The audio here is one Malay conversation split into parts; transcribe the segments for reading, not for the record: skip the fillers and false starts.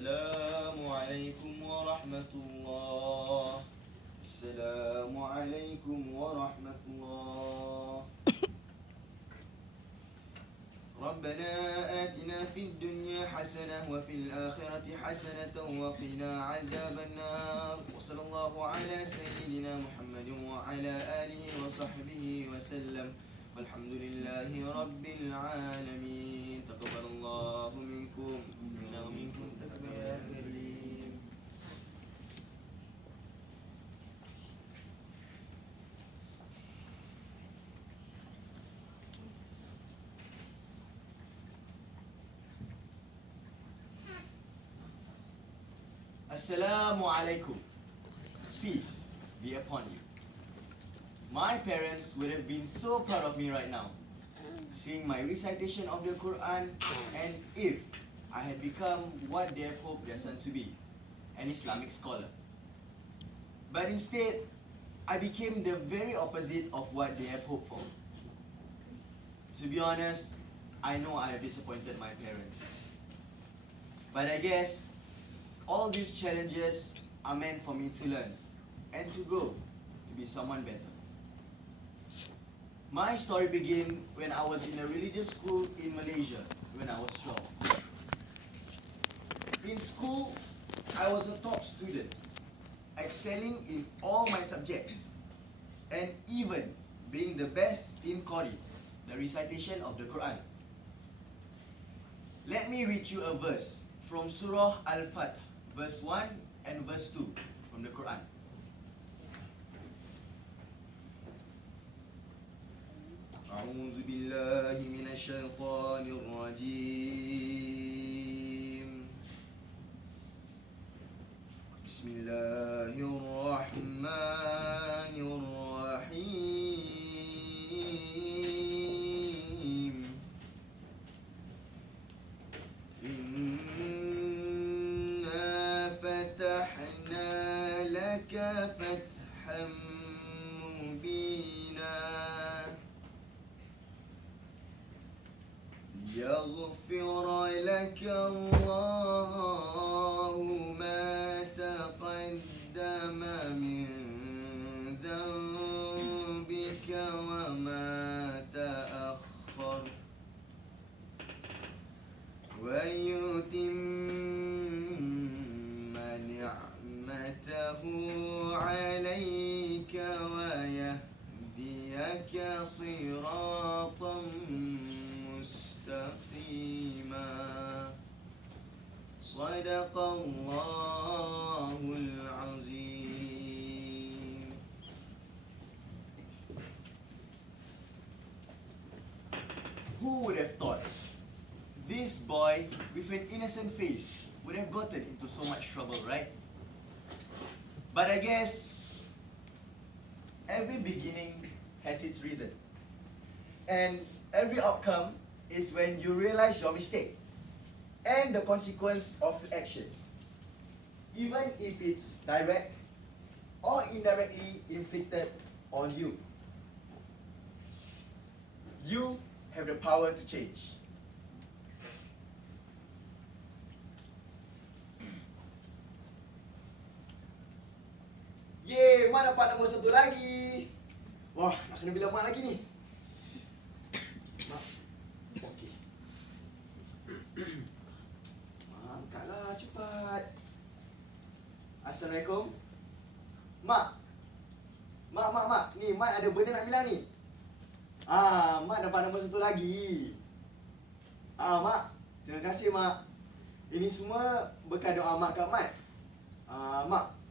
Assalamualaikum warahmatullahi. Assalamualaikum warahmatullahi. ربنا آتنا في الدنيا حسنة وفي الآخرة حسنة وقنا عذاب النار وصلى الله على سيدنا محمد وعلى آله وصحبه وسلم والحمد لله رب العالمين. تقبل الله منكم منا ومنكم تقبل يا كريم. Assalamualaikum. Peace be upon you. My parents would have been so proud of me right now, seeing my recitation of the Quran, and if I had become what they have hoped their son to be, an Islamic scholar. But instead, I became the very opposite of what they have hoped for. To be honest, I know I have disappointed my parents. But I guess all these challenges are meant for me to learn and to grow to be someone better. My story began when I was in a religious school in Malaysia when I was 12. In school, I was a top student, excelling in all my subjects, and even being the best in Qari, the recitation of the Quran. Let me read you a verse from Surah Al-Fath, verse 1 and verse 2 from the Quran. أعوذ بالله من الشيطان الرجيم. بسم الله الرحمن الرحيم. إنا فتحنا لك فتحا مبينا ليغفر لك الله ما تقدم من ذنبك وما تأخر ويتم نعمته عليك ويهديك صراطا مستقيما. صدق الله العظيم. Who would have thought this boy with an innocent face would have gotten into so much trouble, right? But I guess every beginning has its reason, and every outcome is when you realize your mistake and the consequence of action, even if it's direct or indirectly inflicted on you. You have the power to change. Yeay, Mak dapat nombor satu lagi. Wah, nak kena bilang Mak lagi ni. Mak, okey. Mak, angkatlah cepat. Assalamualaikum. Mak. Mak. Ni, Mak ada benda nak bilang ni. Mak dapat nombor satu lagi. Mak, terima kasih Mak. Ini semua berkat doa Mak kat Mat.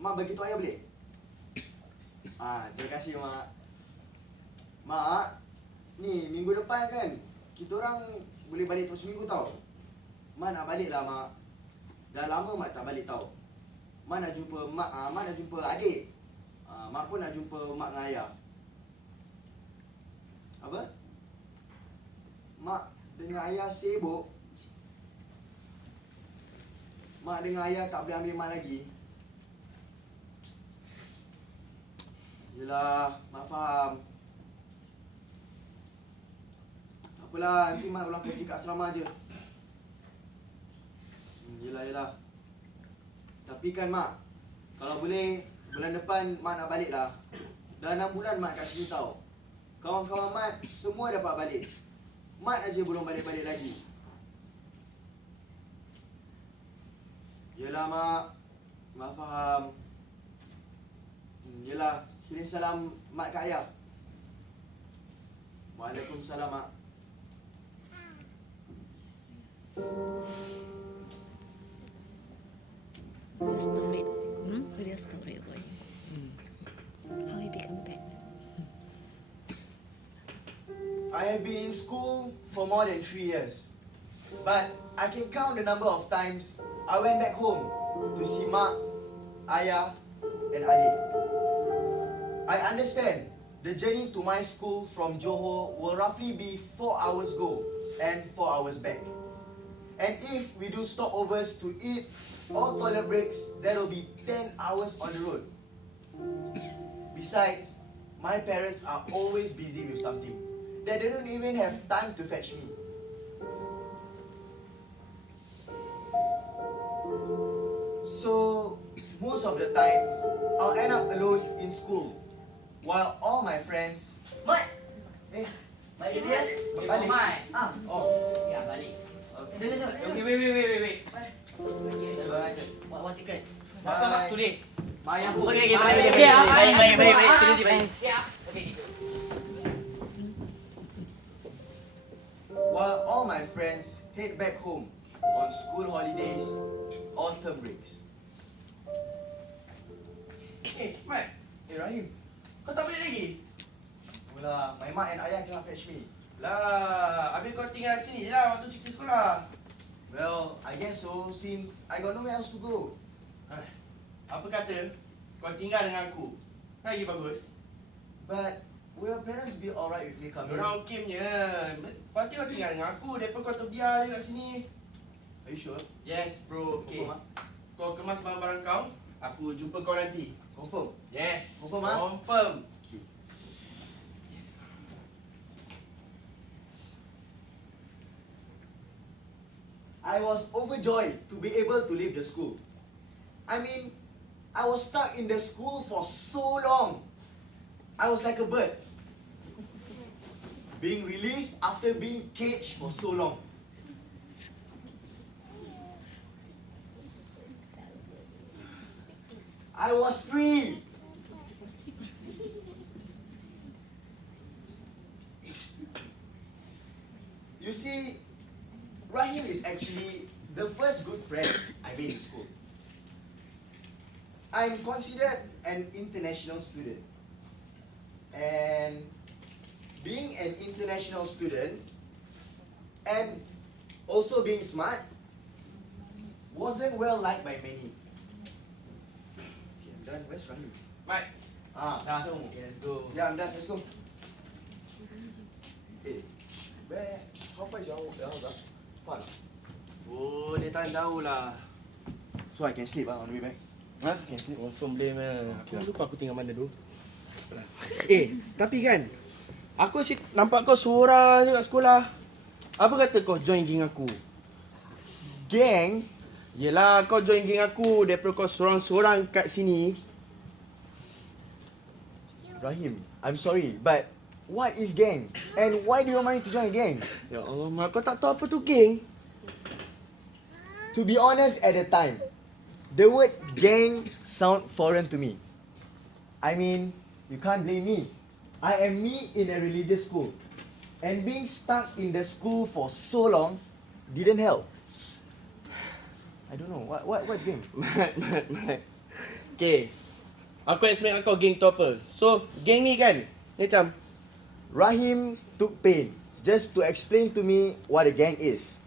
Mak bagi tu ayah boleh? Terima kasih Mak. Mak, ni minggu depan kan kita orang boleh balik untuk seminggu tau. Mak nak balik lah Mak. Dah lama Mak tak balik tau. Mak nak jumpa Mak, Mak nak jumpa adik. Mak pun nak jumpa Mak dengan ayah. Apa? Mak dengan ayah sibuk. Mak dengan ayah tak boleh ambil Mak lagi. Yelah, Mak faham. Tak apalah, nanti Mak ulang kerja kat asrama je. Yelah. Tapi kan Mak, kalau boleh bulan depan Mak nak balik lah. Dah 6 bulan Mak kat sini tau. Kawan-kawan Mat semua dapat balik. Mat aja belum balik-balik lagi. Yelah Mak, Mak faham. Yelah, kirim salam Mat kat Ayah. Waalaikumsalam Mak. Your story. What your story boy? How you become back? I have been in school for more than 3 years. But I can count the number of times I went back home to see Mak, Ayah and Adik. I understand the journey to my school from Johor will roughly be 4 hours go and 4 hours back. And if we do stopovers to eat or toilet breaks, that will be 10 hours on the road. Besides, my parents are always busy with something that they don't even have time to fetch me. So, most of the time, I'll end up alone in school, while all my friends... Mat! Balik dia? Balik? Mat! Oh, Ya, balik. okay. Okay, wait. One second. What's up today? Bayang pun. Okay, Baik. Serius, baik. Ya. Okay, gitu. While all my friends head back home on school holidays or term breaks. Mat, Rahim, kau tak balik lagi? mula my mak and ayah cannot fetch me. Lah, habis kau tinggal sini je lah waktu cuti sekolah. Well, I guess so since I got nowhere else to go. Apa kata kau tinggal dengan aku? Lagi bagus. But will parents be alright with me coming? Diorang okey punya. Pasti kau tinggal dengan aku, daripada kau terbiar je kat sini. Are you sure? Yes bro, okay. Confirm, Mak? Kau kemas barang-barang kau, aku jumpa kau nanti. Confirm? Yes, Confirm, Mak? confirm. Okay. I was overjoyed to be able to leave the school. I mean, I was stuck in the school for so long. I was like a bird, being released after being caged for so long. I was free. You see, Rahim is actually the first good friend I made in school. I'm considered an international student. And being an international student and also being smart wasn't well liked by many. Okay, I'm done. Where's Rahim? Mat, dah. Okay, let's go. Yeah, I'm done. Let's go. Hey, where? How far is your house? Far. Oh, dia tak jauh lah. So I can sleep on the way back. Ha? Can sleep. Confirm boleh man. Okay. Aku lupa aku tinggal mana dulu. Tapi kan, aku asyik nampak kau seorang je kat sekolah. Apa kata kau join geng aku? Gang? Yelah, kau join geng aku daripada kau seorang-seorang kat sini. Rahim, I'm sorry, but what is gang? And why do you want me to join a gang? Ya Allah, Mak, kau tak tahu apa tu geng? To be honest, at the time, the word gang sound foreign to me. I mean, you can't blame me. I am me in a religious school. And being stuck in the school for so long didn't help. I don't know, what's gang? Mat. Okay. Aku explain kau geng tu apa. So, geng ni kan, dia macam, Rahim took pain just to explain to me what a gang is.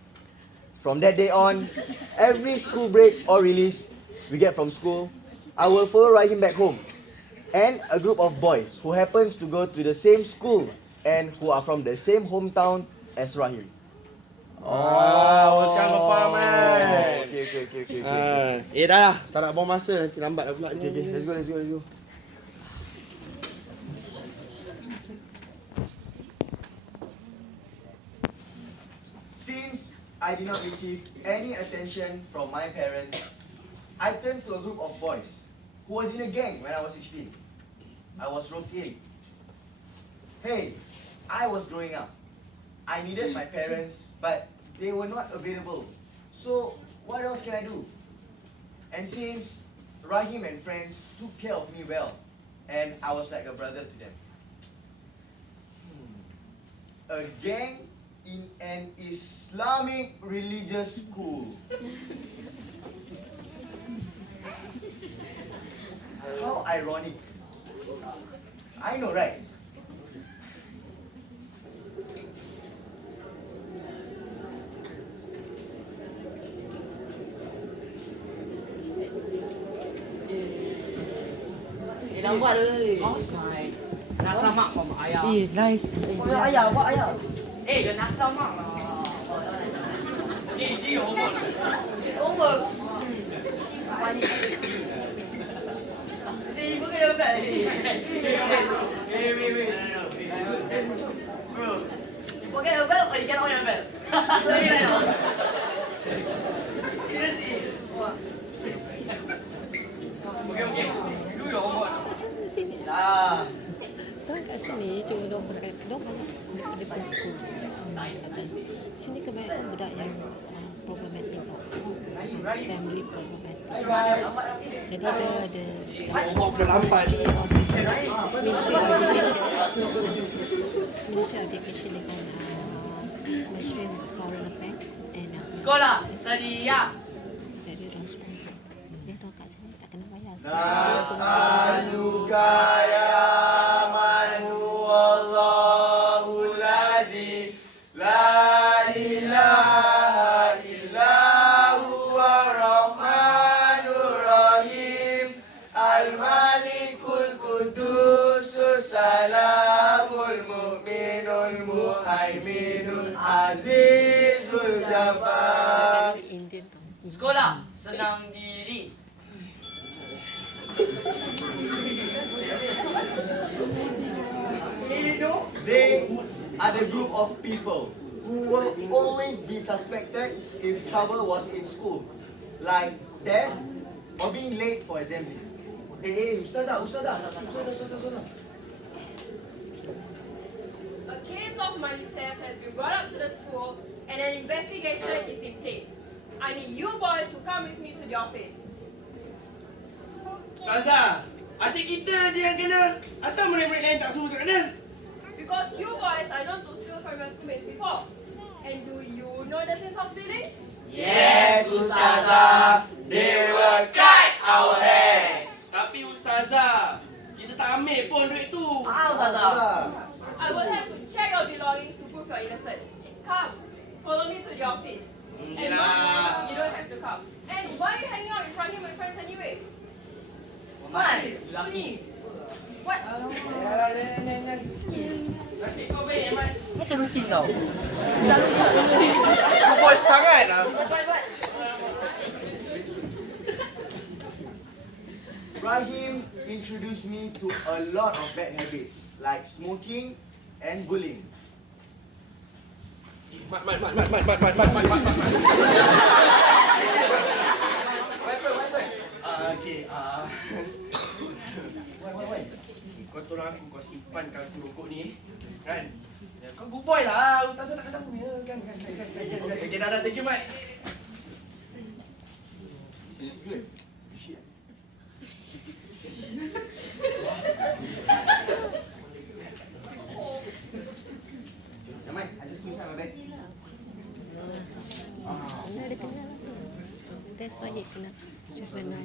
From that day on, every school break or release we get from school, I will follow Rahim back home. And a group of boys who happens to go to the same school and who are from the same hometown as Rahim. sekarang kau faham kan? Okay. Dah lah, tak nak buang masa, nanti lambat dah pula. Okay, let's go. Since I did not receive any attention from my parents, I turned to a group of boys who was in a gang when I was 16. I was roped in. Hey, I was growing up. I needed my parents, but they were not available. So, what else can I do? And since Rahim and friends took care of me well, and I was like a brother to them. A gang in an Islamic religious school. How ironic. I know, right? Lambat tu. How's my nasi lemak from ayah? Nice. Ayah, buat ayah. The nasi lemak lah. Do your homework. Homework. You forget your bag. Wait. Bro, you forget your belt or you cannot wear your belt? Tell me right now. Seriously. Okay. Do your homework. Kat sini. Lah. Diorang kat sini cuma diorang banyak daripada school. Sini kebanyakan budak yang problematic tau. Family problematic. Jadi dia ada Dah lambat. Ministry of Education dengan Ministry of Foreign Affairs and Sekolah, sedia. jadi diorang sponsor. Dia diorang kat sini tak kena bayar. Nas'aluka ya manu Allahul aziz la ilaha illa huwa rahmanur rahim al-malikul qudusus salamul mu'minul muhaiminul azizul jabbar. Indian tau. Sekolah, senang diri. They are the group of people who will always be suspected if trouble was in school, like theft or being late for assembly. Hey, Ustazah. A case of money theft has been brought up to the school and an investigation is in place. I need you boys to come with me to the office. Ustazah, asyik kita je yang kena. Asal murid-murid lain tak semua tak kena? Because you boys are known to steal from your schoolmates before. And do you know the sense of stealing? Yes, Ustazah. They will cut our hairs. Tapi Ustazah, kita tak ambil pun duit tu. Ustazah. I will have to check your belongings to prove your innocence. Come, follow me to the office. And Yelah. you don't have to come. And why are you hanging out in front of my friends anyway? Mai, laki. What? Nasib kau baik, Mat. Macam rutin tau. Kau boy sangat lah. Rahim introduced me to a lot of bad habits, like smoking and bullying. Mat. What happened? Okay, Why? kau tolong aku, kau simpan kartu rokok ni. Kan? Ya, kau good boy lah. Ustazah tak tahu ya. Kan. Okay, dah. Thank you, Mat. Good. Shit. Never mind, I just put inside my bag. Dia kenal lah tu. That's why he kena juvenile.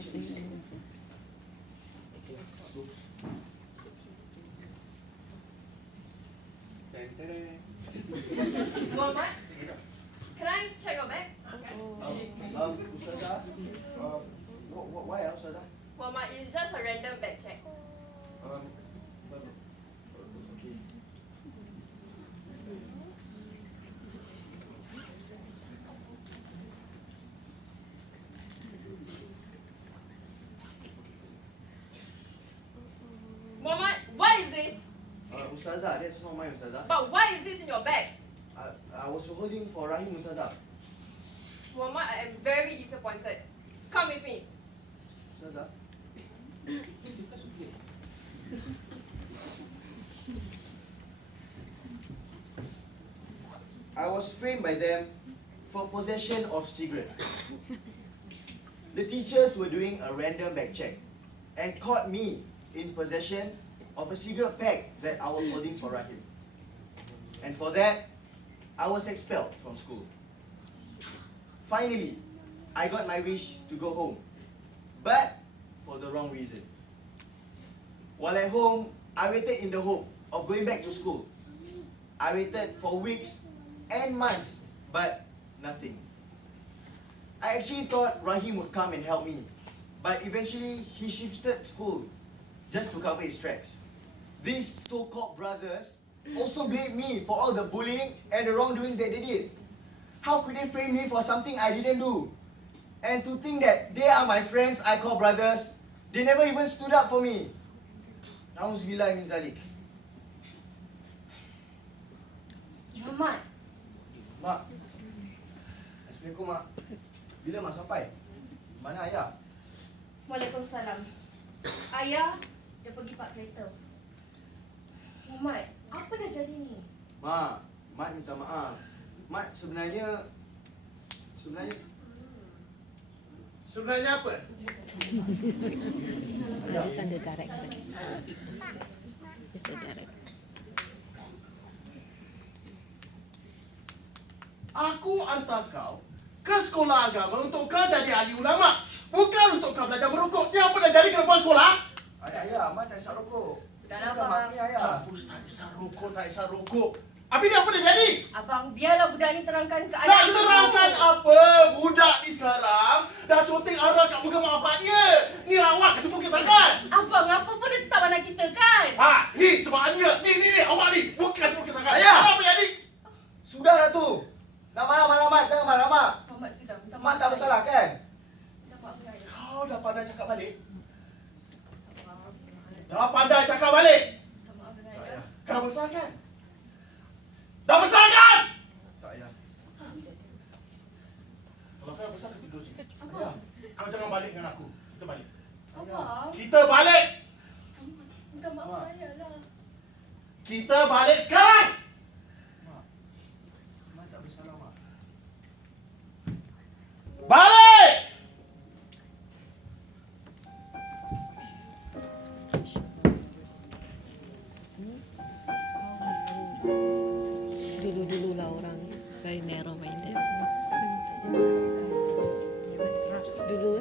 Muhammad? Can I check your bag? Ustazah, why Ustazah? Muhammad, it's just a random bag check. Okay. Muhammad, what is this? Ustazah, that's not mine, Ustazah. But why is this in your bag? I was holding for Rahim, Ustazah. Muhammad, I am very disappointed. Come with me. Ustazah. I was framed by them for possession of cigarette. The teachers were doing a random bag check and caught me in possession of a cigarette pack that I was holding for Rahim. And for that, I was expelled from school. Finally, I got my wish to go home, but for the wrong reason. While at home, I waited in the hope of going back to school. I waited for weeks and months, but nothing. I actually thought Rahim would come and help me, but eventually he shifted school just to cover his tracks. These so-called brothers also blamed me for all the bullying and the wrongdoings that they did. How could they frame me for something I didn't do? And to think that they are my friends I call brothers, they never even stood up for me. Nauzubillah min zalik. Muhammad. Mak. Assalamualaikum, Mak. Bila Mak sampai? Mana ayah? Waalaikumsalam. Ayah, dia pergi park kereta. Muhammad, apa dah jadi ni? Mak, Mak minta maaf. Mak sebenarnya Sebenarnya apa? Just under direct. It's a direct. Aku hantar kau ke sekolah agama untuk kau jadi ahli ulama, bukan untuk kau belajar merokok. Ni apa dah jadi kena buat sekolah? Ayah, Mak tak isap rokok. Sudahlah, Bukan, Abang. Mak ni ayah. Aku tak isap rokok, tak isap rokok. Habis ni apa dah jadi? Abang, biarlah budak ni terangkan ke ayah Nak dulu. terangkan apa? Budak ni sekarang dah conteng arah kat muka mak bapak dia. Ni rawat kasi mungkin sangat. Abang, apa pun dia tetap anak kita kan? Ha, ni sebab dia. Ni, awak ni. Bukan kasi mungkin sangat. Ayah! Apa jadi? Sudah dah tu. Nak marah-marah, Mak. Jangan marah, Mak. Muhammad sudah. Minta Mak tak bersalah kan? Minta maaf dengan ayah. Kau dah pandai cakap balik? Dah pandai cakap balik? Minta maaf dengan ayah. Kau dah besar kan? Dah besar kan? Tak, ayah. Kalau kau dah besar, kita duduk sini. Ayah, kau jangan balik dengan aku. Kita balik. Abang, Kita balik! minta maaf dengan ayah lah. Kita balik sekarang! Mak. Mak tak bersalah, Mak. Balik! Dulu-dulu lah orang very narrow minded. Dulu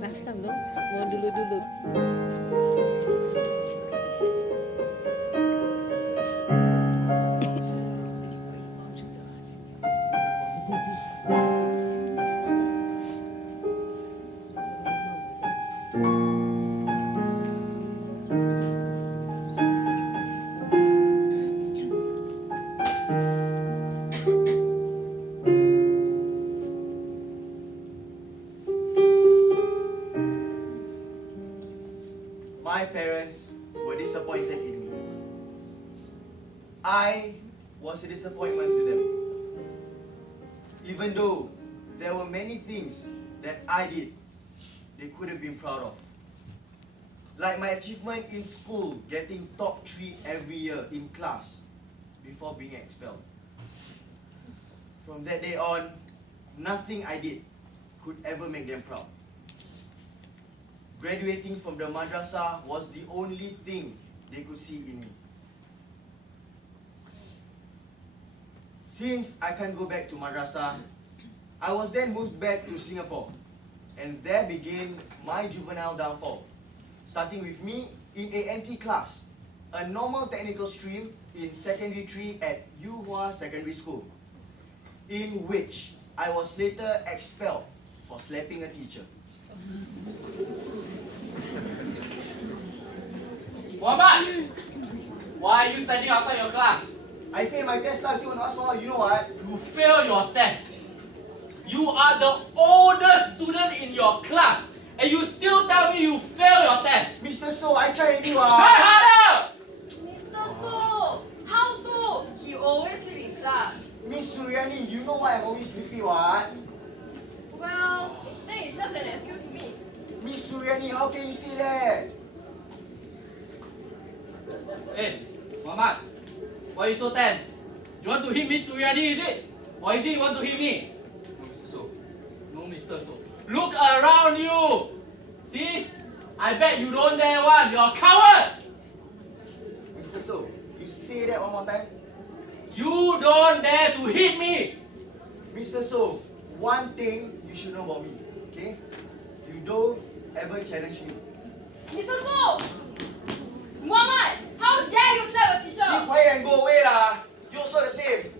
last time no, mau dulu-dulu. My parents were disappointed in me. I was a disappointment to them. Even though there were many things that I did they could have been proud of. Like my achievement in school, getting top 3 every year in class before being expelled. From that day on, nothing I did could ever make them proud. Graduating from the madrasah was the only thing they could see in me. Since I can't go back to madrasah, I was then moved back to Singapore, and there began my juvenile downfall, starting with me in a NT class, a normal technical stream in secondary 3 at Yuhua Secondary School, in which I was later expelled for slapping a teacher. Muhammad, why are you standing outside your class? I failed my test last year on Aswal. You know what? You fail your test. You are the oldest student in your class, and you still tell me you failed your test. Mr. So, I tried Try anyway. harder! Mr. So, how to? He always sleep in class. Miss Suryani, you know why I'm always sleepy, what? Well, then it's just an excuse to me. Miss Suryani, how can you say that? Hey, Muhammad, why you so tense? You want to hit Miss Suryani, is it? Or is it you want to hit me? No, Mr. So. No, Mr. So. Look around you! See? I bet you don't dare one. You're a coward! Mr. So, you say that one more time. You don't dare to hit me! Mr. So, one thing you should know about me, okay? You don't ever challenge me. Mr. So! Muhammad, how dare you slap a Keep teacher? quiet and go away lah. You also the same.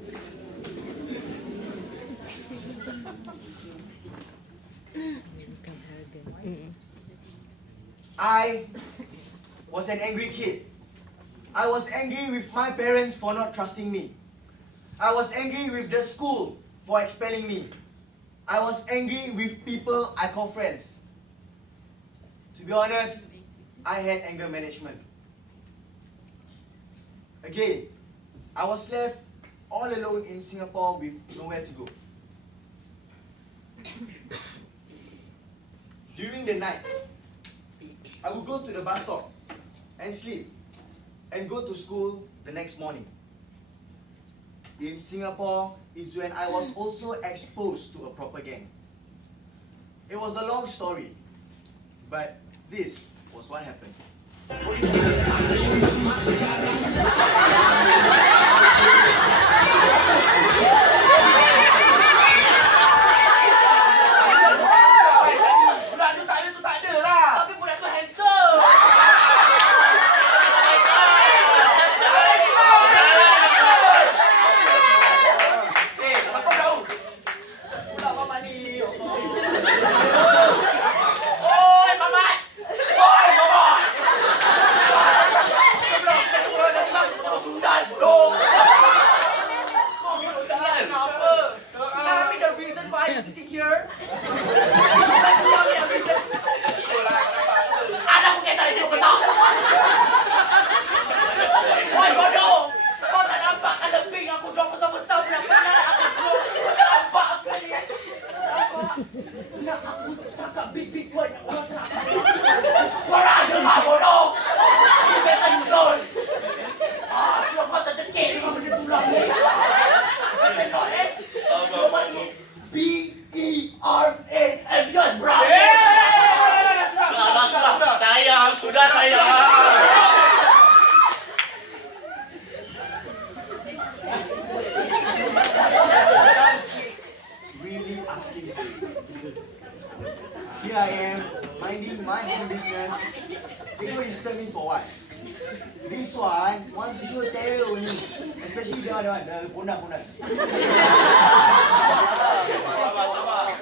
I was an angry kid. I was angry with my parents for not trusting me. I was angry with the school for expelling me. I was angry with people I call friends. To be honest, I had anger management. Again, I was left all alone in Singapore with nowhere to go. During the nights, I would go to the bus stop and sleep and go to school the next morning. In Singapore is when I was also exposed to a proper gang. It was a long story, but this was what happened. Budak tu tak ada lah. Tapi budak tu handsome. Siapa tahu? Budak mama ni. Oi, Mamat! Oi, Mamat! Sebelum kita dua dah sebab kau sundal, bodoh! Kau bodoh sangat kenapa? Tell me the reason why I'm sitting here. Tell me the reason. Itulah kenapa. Ada pun kisah itu betul. Oi, bodoh! Kau tak nampak kan lebih aku drop besar-besar punya penat aku drop. Kau tak nampak ke ni? Tak nampak. Nak aku cakap big word nak orang tak nampak. Korang dengar bodoh! You better use zone. Kalau kau tak cekik dengan benda tulang ni. Better not Nama is B-E-R-A-M. Just brown. Sayang, sudah sayang. Really asking me. Here I am, minding my own business. They go disturb me for what? This one want to show terror only. Especially the one, the pondak-pondak. Sabar.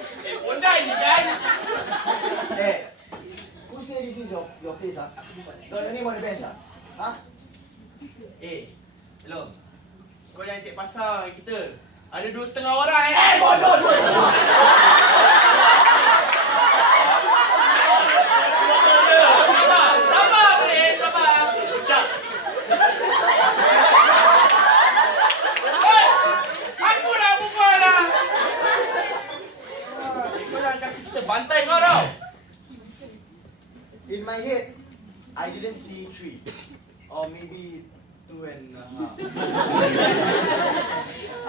Bondai ni kan? Hey, who say this is your place, ah? Got your name on the bench, ah? Huh? Hello. Kau jangan cek pasal kita. Ada 2,5 orang bodoh. Sabar boleh, sabar. Ucap. Aku nak buka lah. Kau jangan kasih kita bantai kau tau. In my head, I didn't see 3. Or maybe 2.5.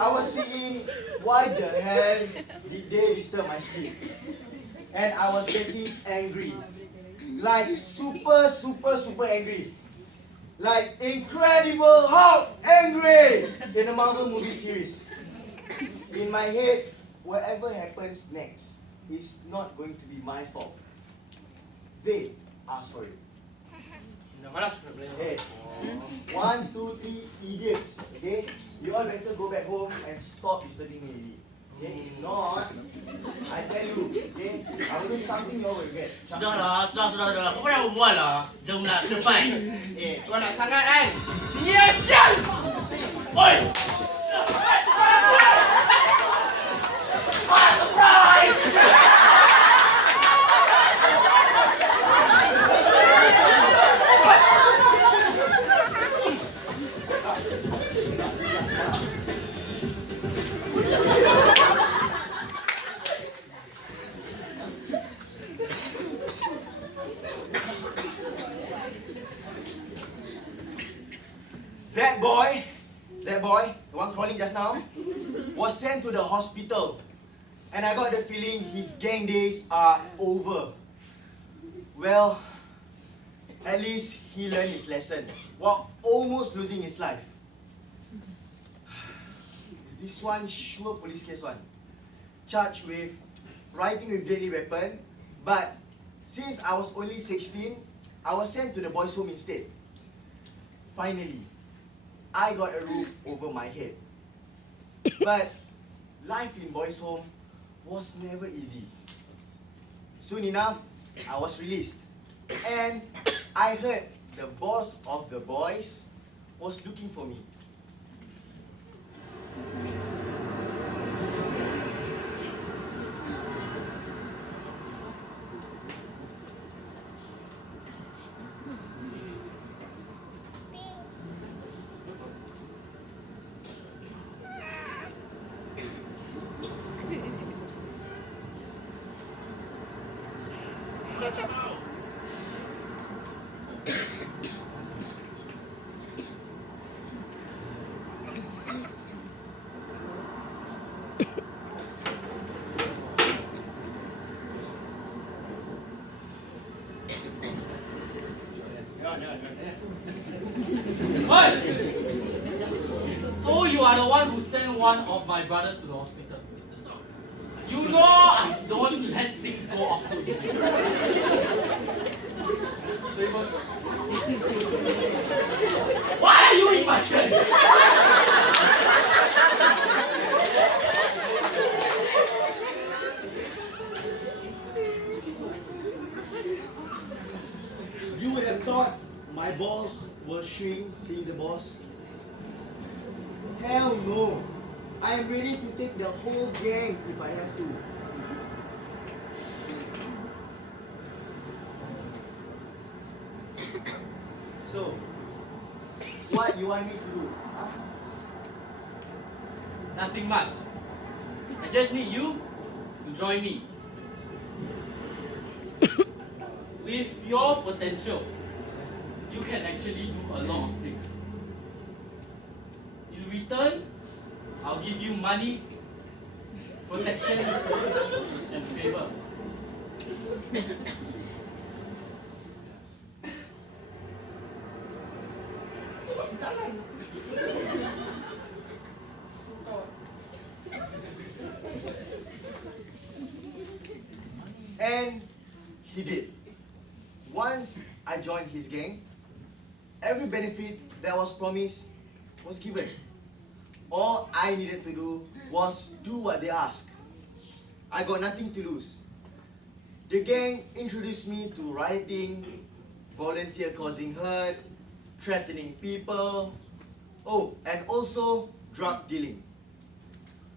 I was thinking, why the hell did they disturb my sleep? And I was getting angry. Like super angry. Like Incredible Hulk angry in the Marvel movie series. In my head, whatever happens next is not going to be my fault. They asked for it. Dah malas nak belajar. Hey, 1, 2, 3 idiots. Okay, you all better go back home and stop disturbing me already. Okay, if not, I tell you, okay, I will do something you all will regret. Sudah. Kau pernah berbual lah. Jom nak kena fight. Kau nak sangat kan? Sini lah sial! Oi! Surprise! That boy, the one crawling just now, was sent to the hospital. And I got the feeling his gang days are over. Well, at least he learned his lesson while almost losing his life. This one sure police case one. Charged with writing with deadly weapon, but since I was only 16, I was sent to the boys' home instead. Finally, I got a roof over my head. But life in boys' home was never easy. Soon enough, I was released. And I heard the boss of the boys was looking for me. Hey! So you are the one who sent one of my brothers to the hospital. You know I don't let things go off so easy. Why are you in my chair? You would have thought my balls were shrink seeing the boss. Hell no! I am ready to take the whole gang if I have to. So, what you want me to do? Huh? Nothing much. I just need you to join me. With your potential, you can actually do a lot of things. In return, I'll give you money, protection, and favor. And he did. Once I joined his gang, every benefit that was promised was given. All I needed to do was do what they asked. I got nothing to lose. The gang introduced me to rioting, volunteer causing hurt, threatening people, and also drug dealing.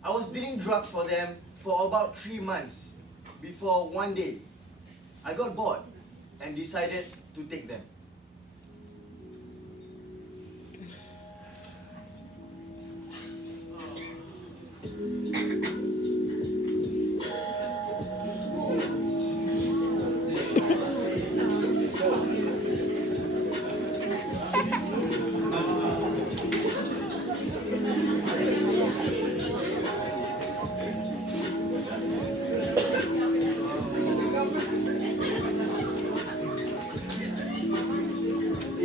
I was dealing drugs for them for about 3 months before one day I got bored and decided to take them.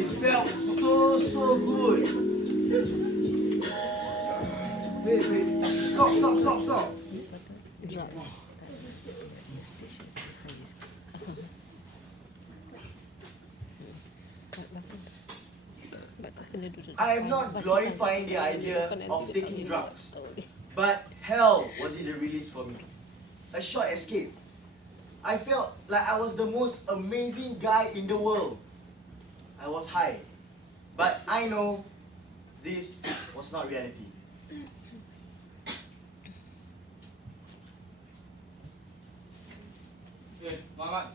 It felt so good. Wait. Stop. Drugs. I am not glorifying the idea of taking drugs, but hell was it a release for me. A short escape. I felt like I was the most amazing guy in the world. I was high, but I know this was not reality. Okay, Mamat,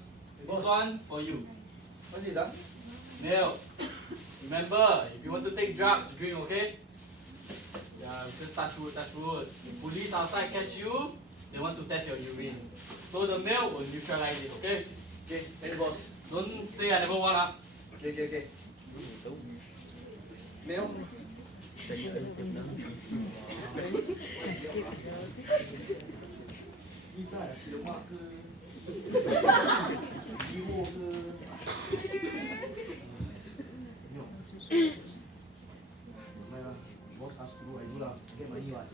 this one for you. What's this, huh? Neil, remember, if you want to take drugs, drink, okay? Yeah, just touch wood. If police outside catch you, they want to test your urine. So the male will neutralize it, okay? Okay, thanks boss. Don't say I never want, Okay. Male, Kita nasi lemak ke? Jiwo ke? Senyum. Baiklah, bos ask to do, I do lah. Get money what?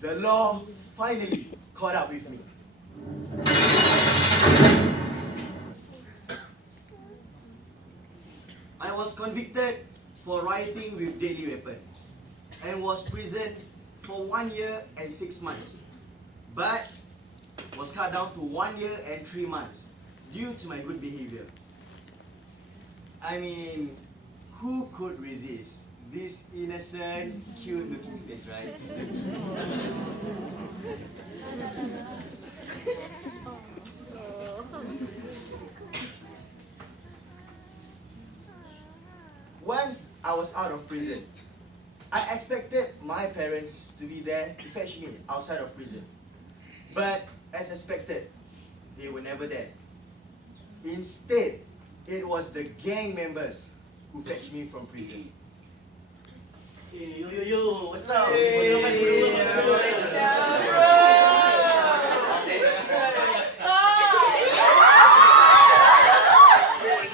The law finally caught up with me. I was convicted for rioting with deadly weapon and was imprisoned for 1 year and 6 months, but was cut down to 1 year and 3 months due to my good behavior. I mean, who could resist this innocent, cute-looking face, right? Once I was out of prison, I expected my parents to be there to fetch me outside of prison. But as expected, they were never there. Instead, it was the gang members who fetched me from prison. Hey, yo, what's up?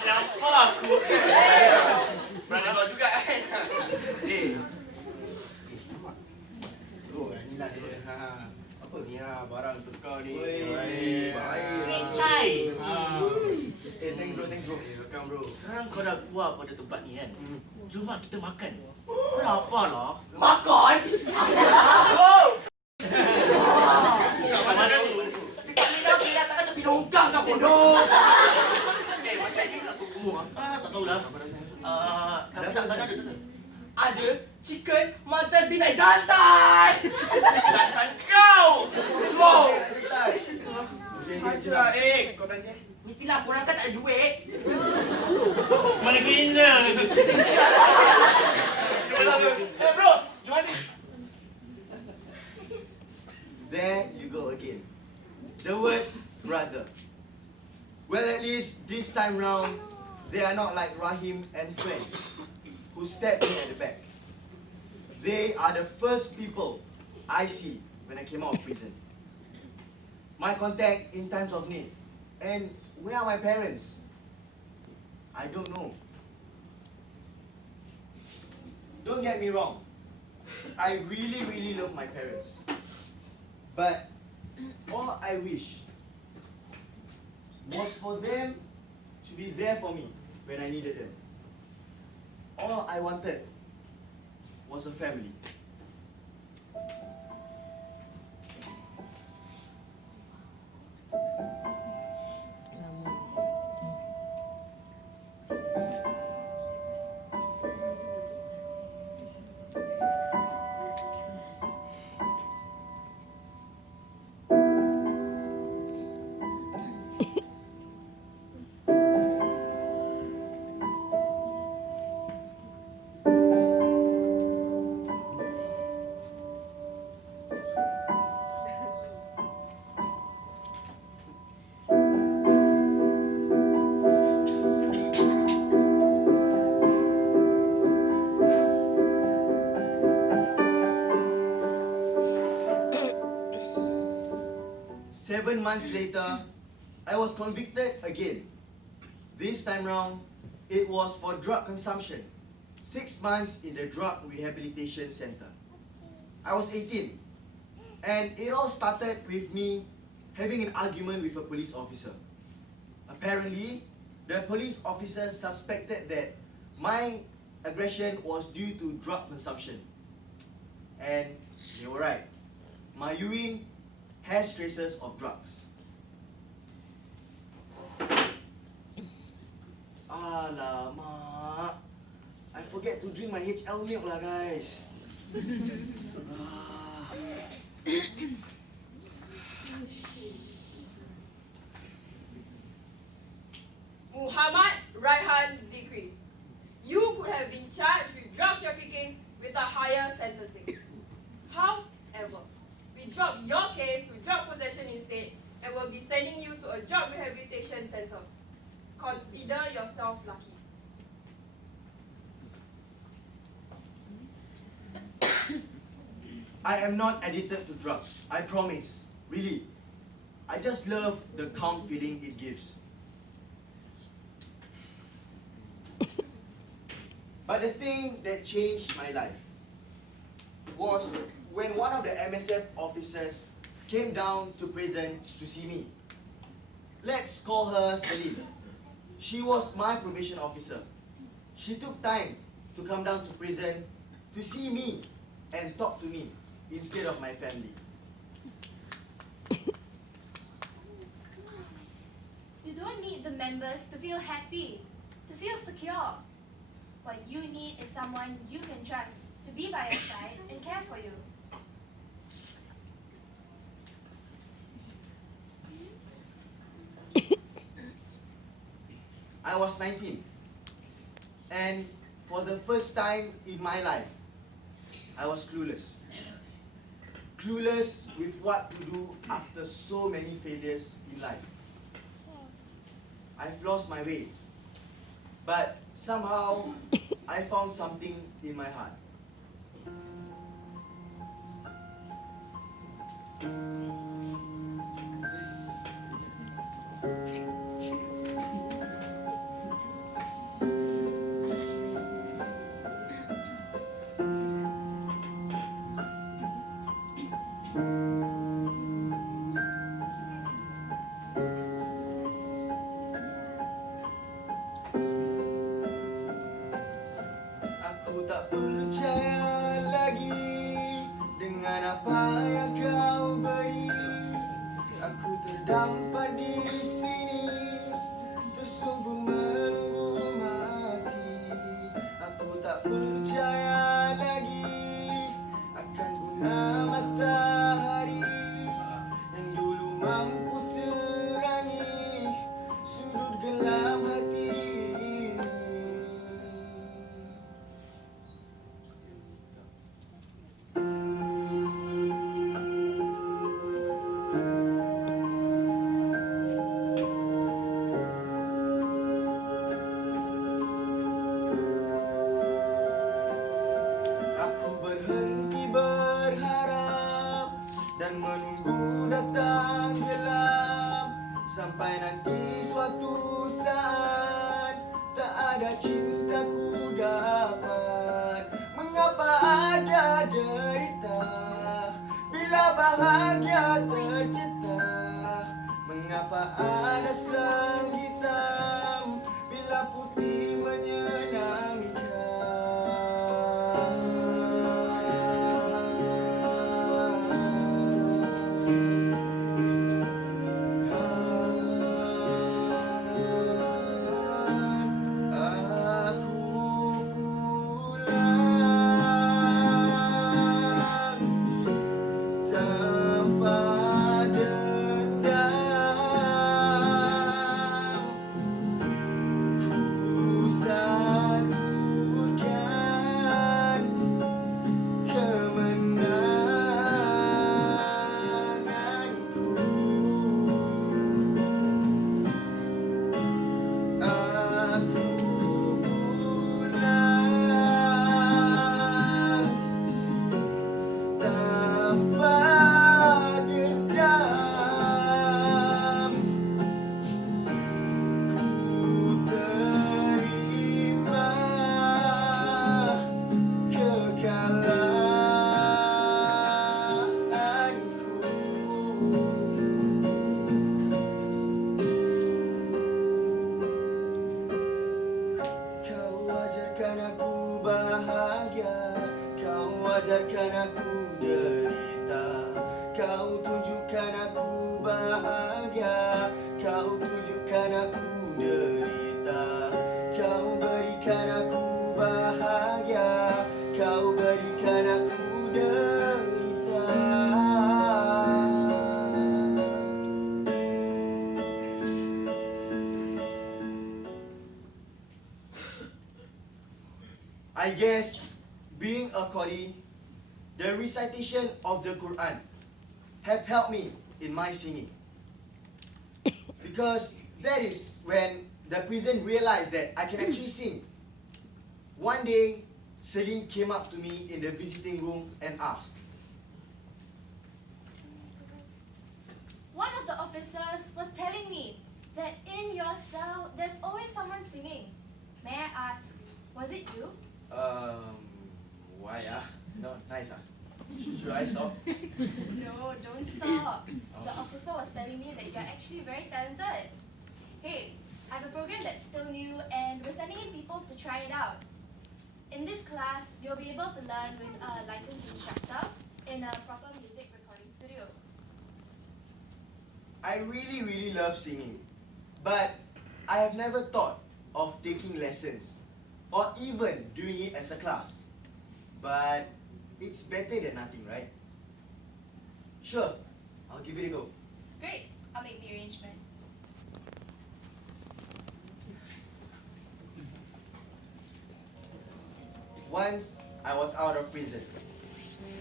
Nampak aku. Berani kau juga kan? Inilah dia. Apa ni lah barang untuk kau ni. baik. Cai. Thanks bro. Welcome bro. Sekarang kau dah keluar pada tempat ni kan? Jom lah kita makan. Berapa lah? Makan? Kat mana tu? Dekat Lina kira tak ada tepi longkang kau bodoh. Macam ni tak tahu tak tahulah. Ada tak sana? Ada chicken mata binai jantan. Jantan kau. Wow. Saja kau belanja. Mestilah korang kan tak ada duit. Mana kena. Bro, jom ni. There you go again. The word brother. Well, at least this time round, they are not like Rahim and friends who stabbed me at the back. They are the first people I see when I came out of prison. My contact in times of need. And where are my parents? I don't know. Don't get me wrong. I really love my parents. But all I wish was for them to be there for me when I needed them. All I wanted was a family. Seven months later, I was convicted again. This time round, it was for drug consumption. 6 months in the drug rehabilitation center. I was 18, and it all started with me having an argument with a police officer. Apparently, the police officer suspected that my aggression was due to drug consumption. And they were right. My urine has traces of drugs. Alamak, I forget to drink my HL milk lah guys. Muhammad Raihan drop your case to drug possession instead and will be sending you to a drug rehabilitation center. Consider yourself lucky. I am not addicted to drugs. I promise. Really. I just love the calm feeling it gives. But the thing that changed my life was when one of the MSF officers came down to prison to see me. Let's call her Selita. She was my probation officer. She took time to come down to prison to see me and talk to me instead of my family. You don't need the members to feel happy, to feel secure. What you need is someone you can trust to be by your side and care for you. I was 19, and for the first time in my life, I was clueless. Clueless with what to do after so many failures in life. I've lost my way, but somehow I found something in my heart. Aku tak percaya lagi dengan apa yang kau beri. Aku terdampar di sini, tersungkur menunggu mati. Aku tak percaya lagi akan guna matahari yang dulu mampu terangi sudut gelap hati ini. Aku berhenti berharap dan menunggu datang gelap, sampai nanti suatu saat tak ada cintaku dapat. Mengapa ada derita bila bahagia tercipta? Mengapa ada sang hitam bila putih menyenangkan? Aku pulang tanpa dendam. Ku salurkan kemenanganku. Aku pulang tanpa dendam. Ku terima kekalahanku. Kau ajarkan aku bahagia, kau ajarkan aku derita. Kau tunjukkan aku bahagia, kau tunjukkan aku derita. Kau berikan aku bahagia, kau berikan aku derita. I guess being a Qari, the recitation of the Quran have helped me in my singing. Because that is when the prison realized that I can actually sing. One day, Celine came up to me in the visiting room and asked, One of the officers was telling me that in your cell there's always someone singing. May I ask, was it you? Why Not nice Should I stop? No, don't stop. The officer was telling me that you're actually very talented. Hey, I have a program that's still new and we're sending in people to try it out. In this class, you'll be able to learn with a licensed instructor in a proper music recording studio. I really love singing, but I have never thought of taking lessons or even doing it as a class. But it's better than nothing, right? Sure, I'll give it a go. Great, I'll make the arrangement. Once I was out of prison,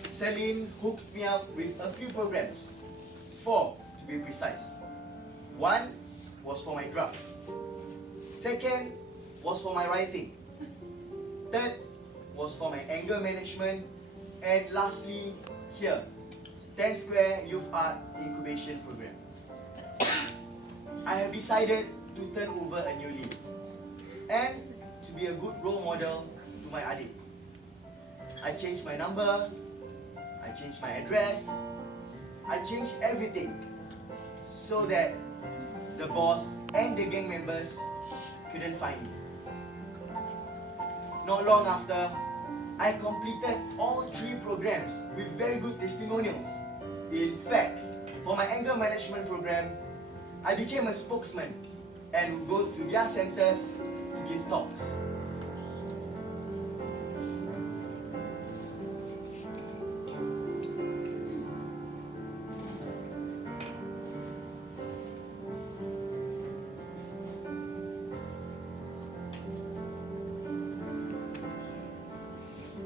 Celine hooked me up with a few programs. 4 to be precise. 1 was for my drugs. 2nd was for my writing. 3rd was for my anger management. And lastly, here, 10 Square Youth Art Incubation Program. I have decided to turn over a new leaf and to be a good role model to my adik. I changed my number, I changed my address, I changed everything so that the boss and the gang members couldn't find me. Not long after, I completed all 3 programs with very good testimonials. In fact, for my anger management program, I became a spokesman and would go to their centers to give talks.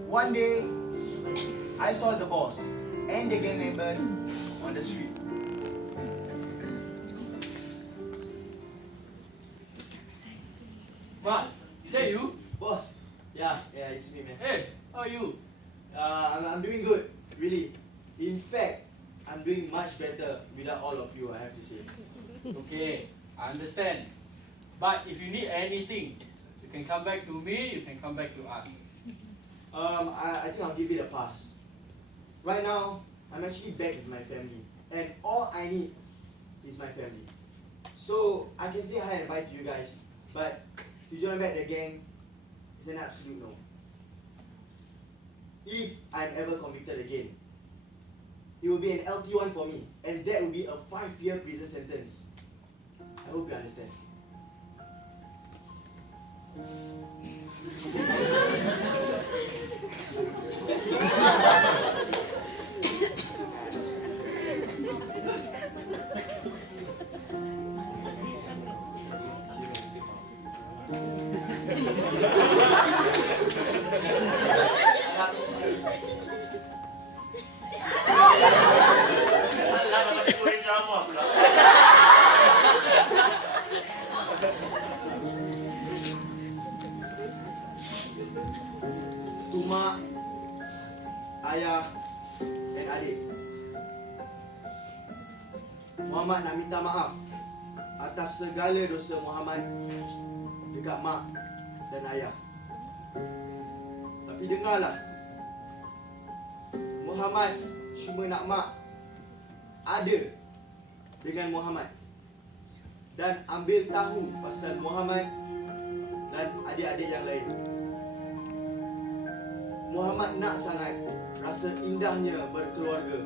One day, I saw the boss and the gang members on the street. What? Is that you? Boss, yeah, it's me, man. Hey, how are you? I'm doing good, really. In fact, I'm doing much better without all of you, I have to say. Okay, I understand. But if you need anything, you can come back to me, you can come back to us. I think I'll give it a pass. Right now, I'm actually back with my family, and all I need is my family. So I can say hi and bye to you guys, but to join back the gang is an absolute no. If I'm ever convicted again, it will be an LT1 for me, and that will be a 5-year prison sentence. I hope you understand. Alah, nak kasi kuih drama pula. To mak, ayah, dan adik, Muhammad nak minta maaf atas segala dosa Muhammad dekat mak dan ayah. Tapi dengarlah, Muhammad cuma nak mak ada dengan Muhammad dan ambil tahu pasal Muhammad dan adik-adik yang lain. Muhammad nak sangat rasa indahnya berkeluarga.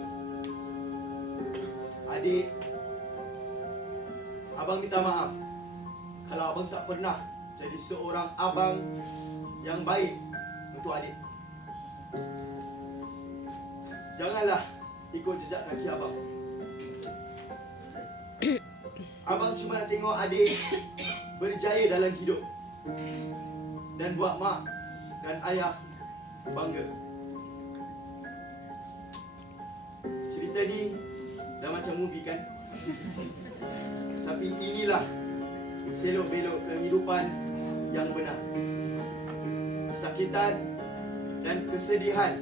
Adik, abang minta maaf kalau abang tak pernah jadi seorang abang yang baik untuk adik. Janganlah ikut jejak kaki abang. Abang cuma nak tengok adik berjaya dalam hidup dan buat mak dan ayah bangga. Cerita ni Dah macam movie kan? Tapi inilah selok belok kehidupan yang benar. Kesakitan dan kesedihan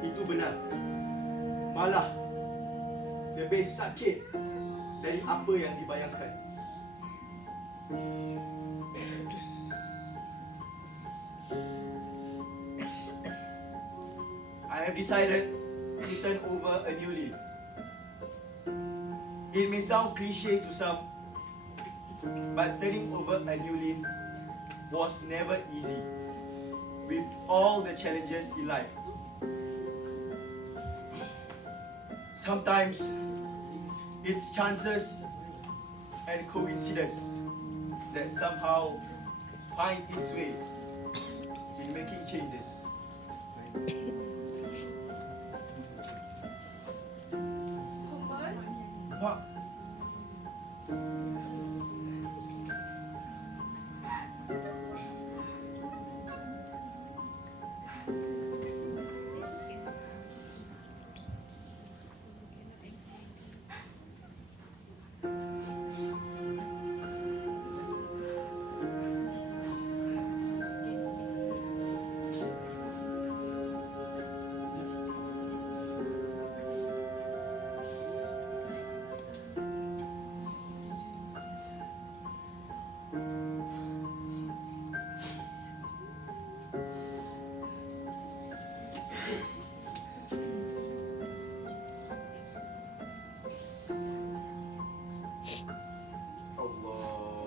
itu benar. Malah lebih sakit dari apa yang dibayangkan. I have decided to turn over a new leaf. It may sound cliche to some, but turning over a new leaf was never easy with all the challenges in life. Sometimes it's chances and coincidence that somehow find its way in making changes. What?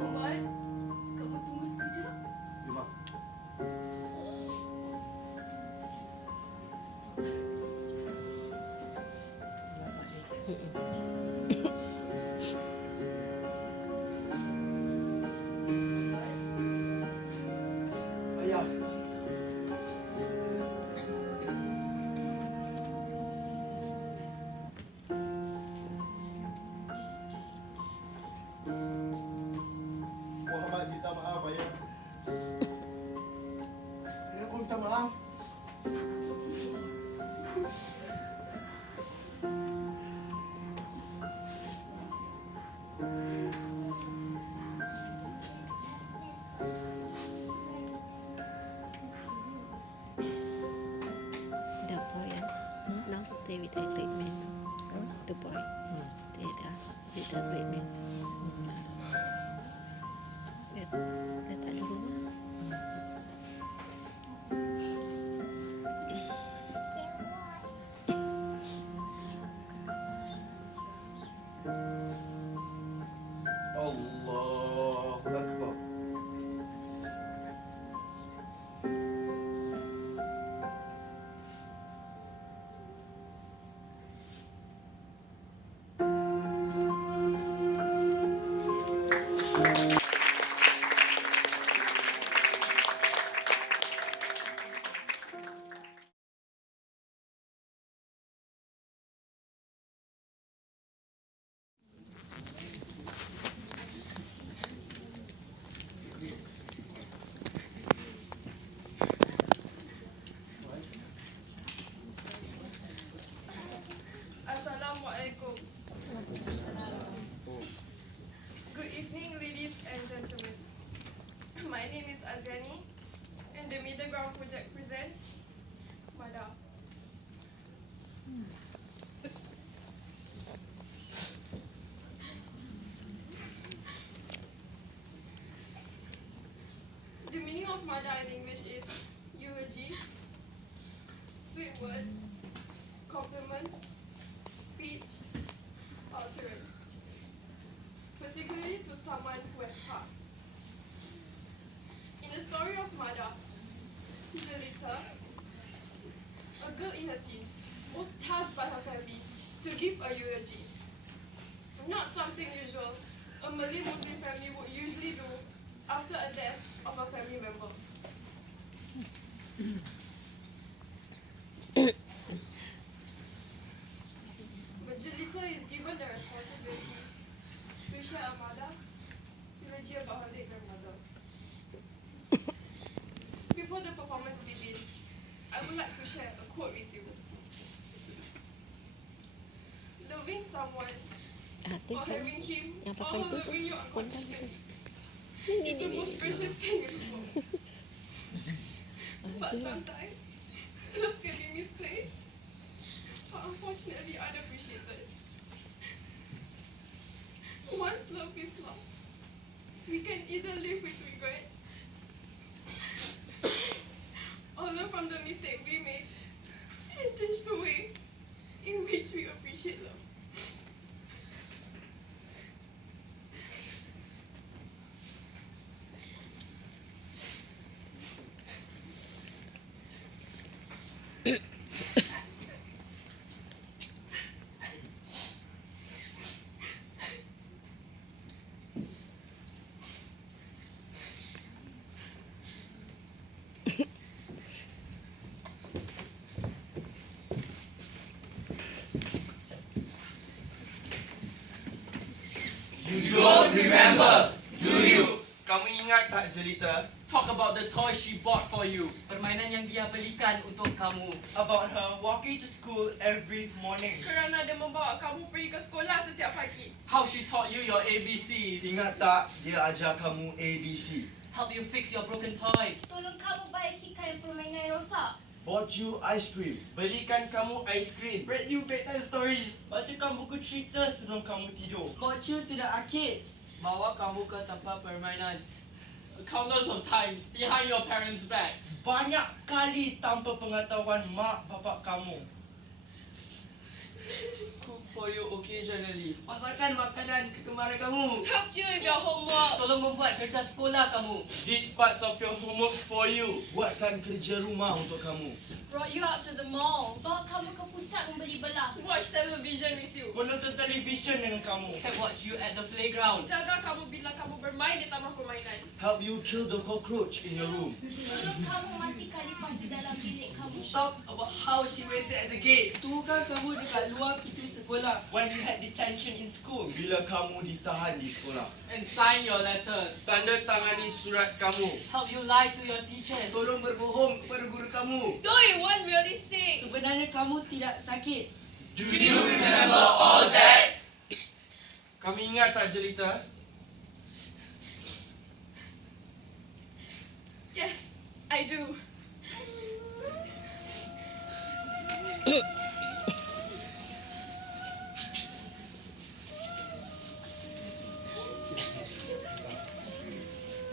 Boy, kamu tunggu sekejap. Lima. Ayah. Muhammad minta maaf, ayah. Ayah pun minta maaf. The boy now stay with the great man. The boy stay there with the great man. Dia tak ada rumah. Allahu Akbar. Assalamualaikum. Good evening, ladies and gentlemen. My name is Aziani, and the Middle Ground Project presents Madah. The meaning of Madah in English is eulogy, sweet words, compliments, speech, utterance, particularly to someone who has passed. In the story of Madah, Jelita, a girl in her teens, was tasked by her family to give a eulogy. Not something usual a Malay-Muslim family would usually do after a death of a family member. But Jelita is given the responsibility to share a Madah eulogy about her late grandmother. Before the performance begins, I would like to share a quote with you. The loving someone Tu or kan having him yang or pakai her tu tu loving you pun kan. unconditionally is the most precious thing in the world. But sometimes, love can be misplaced or unfortunately unappreciated. Once love is lost, we can either live with regret or learn from the mistake we made and change the way in which we appreciate love. You don't remember, do you? Kamu ingat tak, Jelita? Talk about the toy she bought for you. Permainan yang dia belikan untuk kamu. About her walking to school every morning. Kerana dia membawa kamu pergi ke sekolah setiap pagi. How she taught you your ABCs. Ingat tak dia ajar kamu ABC? Help you fix your broken toys. Tolong kamu baikikan permainan yang rosak. Bought you ice cream. Belikan kamu ice cream. Read you bedtime stories. Bacakan buku cerita sebelum kamu tidur. Bawa you to the arcade. Bawa kamu ke tempat permainan. Countless of times behind your parents' back. Banyak kali tanpa pengetahuan mak bapak kamu. Cook for you occasionally. Masakan makanan kegemaran kamu. Helped you with your homework. Tolong membuat kerja sekolah kamu. Did parts of your homework for you. Buatkan kerja rumah untuk kamu. Brought you out to the mall. Bawa kamu ke pusat membeli belah. Watch television with you. Menonton televisyen dengan kamu. Can watch you at the playground. Jaga kamu bila kamu bermain di taman permainan. Help you kill the cockroach in your room. Tolong kamu matikan lipas di dalam bilik kamu. Talk about how she waited at the gate. Tunggukan kamu dekat luar pintu sekolah. When you had detention in school. Bila kamu ditahan di sekolah. And sign your letters. Tanda tangani surat kamu. Help you lie to your teachers. Tolong berbohong kepada guru kamu. No, you weren't really sick. Sebenarnya kamu tidak sakit. Do you remember all that? Kamu ingat tak, Jelita? Yes, I do.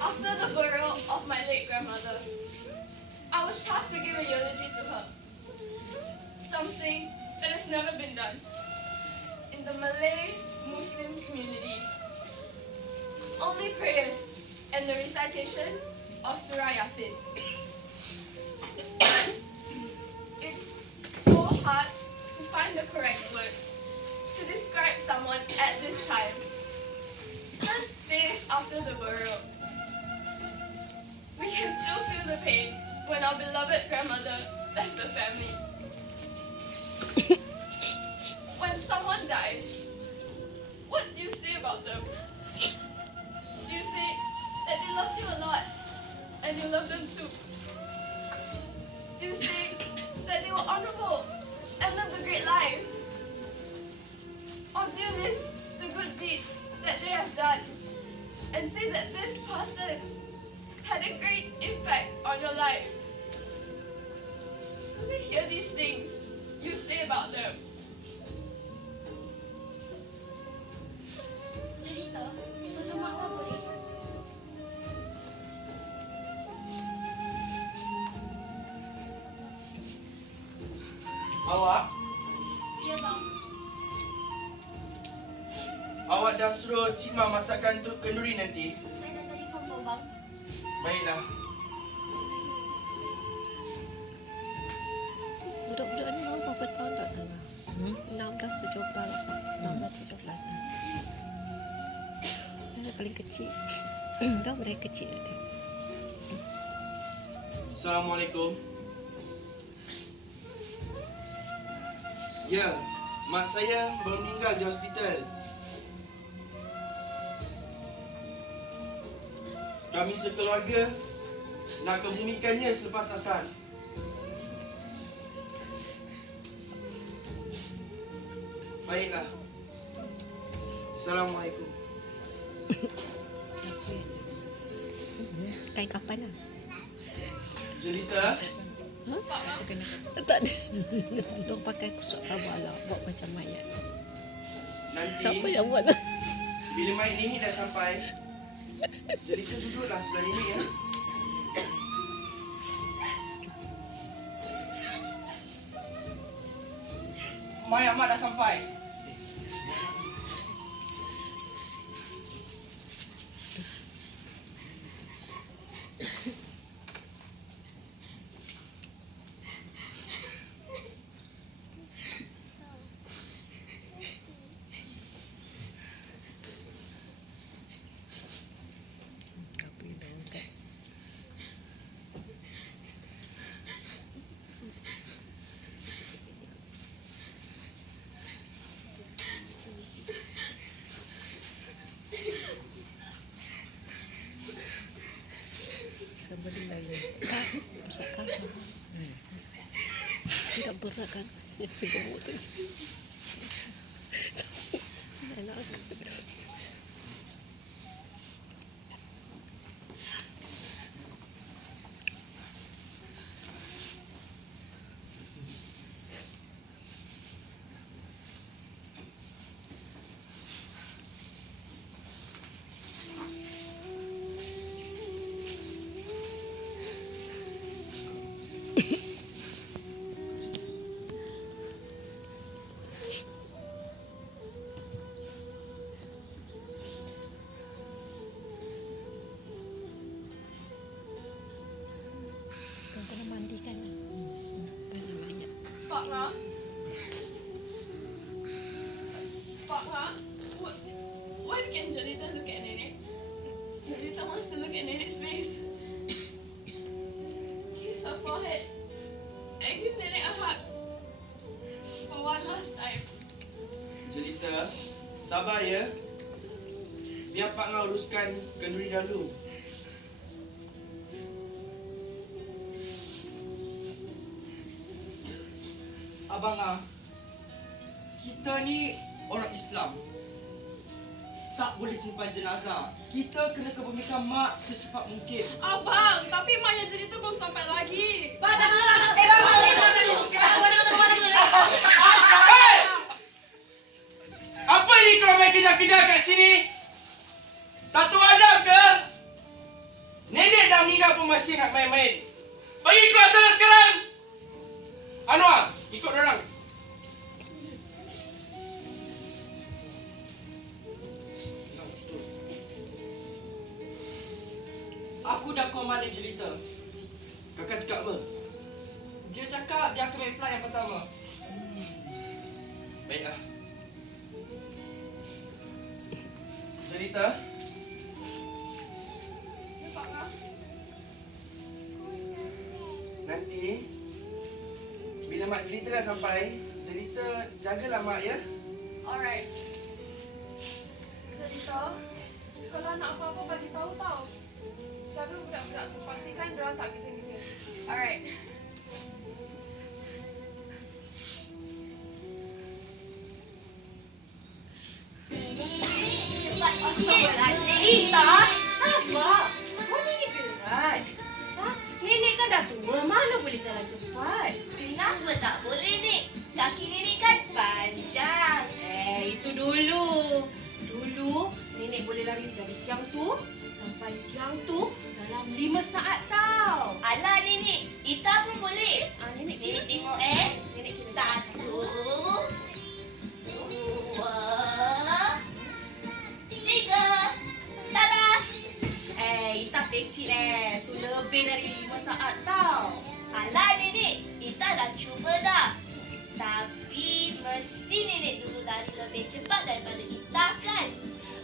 After the burial of my late grandmother, I was tasked to give a eulogy to her. Something that has never been done in the Malay-Muslim community. Only prayers and the recitation of Surah Yasin. It's so hard to find the correct words to describe someone at this time, just days after the burial. We can still feel the pain when our beloved grandmother left the family. When someone dies, what do you say about them? Do you say that they love you a lot and you love them too? Do you say that they were honorable and lived a great life? Or do you list the good deeds that they have done and say that this person has had a great impact on your life? Do we hear these things you say about them? Jelita, tolong mata boleh? Awak? Ya bang. Awak dah suruh Cik Ma masakkan untuk kenduri nanti? Saya dah telefon kau bang. Baiklah. Budak-budak ni berapa tahun tak tengah? 16, 17 lah. Yang paling kecil. Dah mereka kecil dia. Assalamualaikum. Ya, mak saya baru meninggal di hospital. Kami sekeluarga nak kebumikannya selepas asar. Baiklah. Assalamualaikum. Siapa yang kain kapan lah. Jelita, Tak ada. Dong pakai kusuk kabala buat macam mayat. nanti Siapa yang buat? bila mak Nenek dah sampai, Jelita duduklah sebelah Nenek ya. Mak dah sampai. Apa yang dah angkat? Somebody lain. Masuk kamar. Tidak berat kan? Yang si gemuk tu. Enak aku. Kau kena mandikan lah. Panas banyak. Pak Ma. Pak Ma. Why can't Jelita look at Nenek? Jelita wants to look at Nenek's face. Kiss her forehead. And give Nenek a hug. For one last time. Jelita, sabar ya. Biar Pak Ngah uruskan kenduri dahulu. Abang Ah, kita ni orang Islam. Tak boleh simpan jenazah. Kita kena kebumikan mak secepat mungkin. Abang, tapi maknya Jelita belum sampai lagi. Hei! Apa ini kau main kejar-kejar kat sini? Tak tahu adab ke? Nenek dah meninggal pun masih nak main-main. Pergi keluar sana sekarang! Anwar, ikut dorang. Aku dah call Malik Jelita. Kakak cakap apa? Dia cakap dia akan main flight yang pertama. Baiklah. Jelita, Ya, Pak Ma. nanti bila mak Jelita dah sampai, Jelita jagalah mak ya. Alright. Jelita, kalau nak apa-apa bagi tahu tau. Jaga budak-budak tu, pastikan diorang tak bising-bising. Alright. Cepat sikit. Rita, sabar. Mana ni berat? Ha? Nenek kan dah tua, mana boleh jalan cepat? Kenapa tak boleh, Nek? Kaki nenek kan panjang. Itu dulu. Dulu, nenek boleh lari dari tiang tu sampai tiang tu dalam 5 saat tau. Alah nenek, Ita pun boleh. Nenek Nenek kira. tengok Nenek kira. 1, 2, 3. Tada! Ita kecil tu lebih dari 5 saat tau. Alah nenek, Ita dah cuba dah. Tapi mesti nenek dulu lari lebih cepat daripada Ita kan?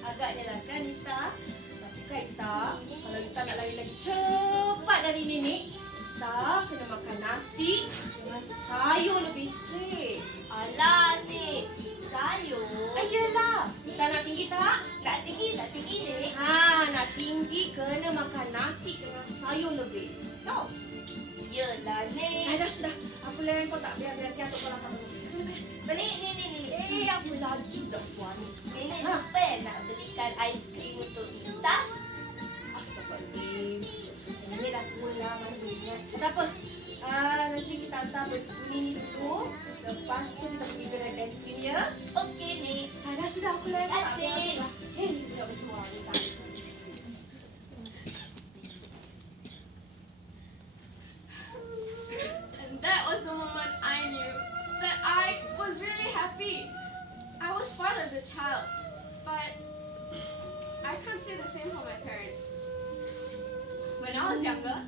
Agaknya lah kan Ita. Tapi kan Ita, kalau Ita nak lari lagi cepat dari nenek, Ita kena makan nasi dengan sayur lebih sikit. Alah nek, sayur. Ayolah, Ita nak tinggi tak? Tak tinggi nenek. Nak tinggi kena makan nasi dengan sayur lebih. Tahu? Yelah nek. Dah sudah. Aku layan kau tak biar tiang untuk kau langkah dulu. Nenek. Apa lagi budak suami? Nenek Ha? lupa. ice cream ya. Okey, Nek. Dah sudah aku lewat. Terima kasih. Hei, budak bertuah ni tak. And that was the moment I knew that I was really happy. I was spoiled as a child, but I can't say the same for my parents. When I was younger,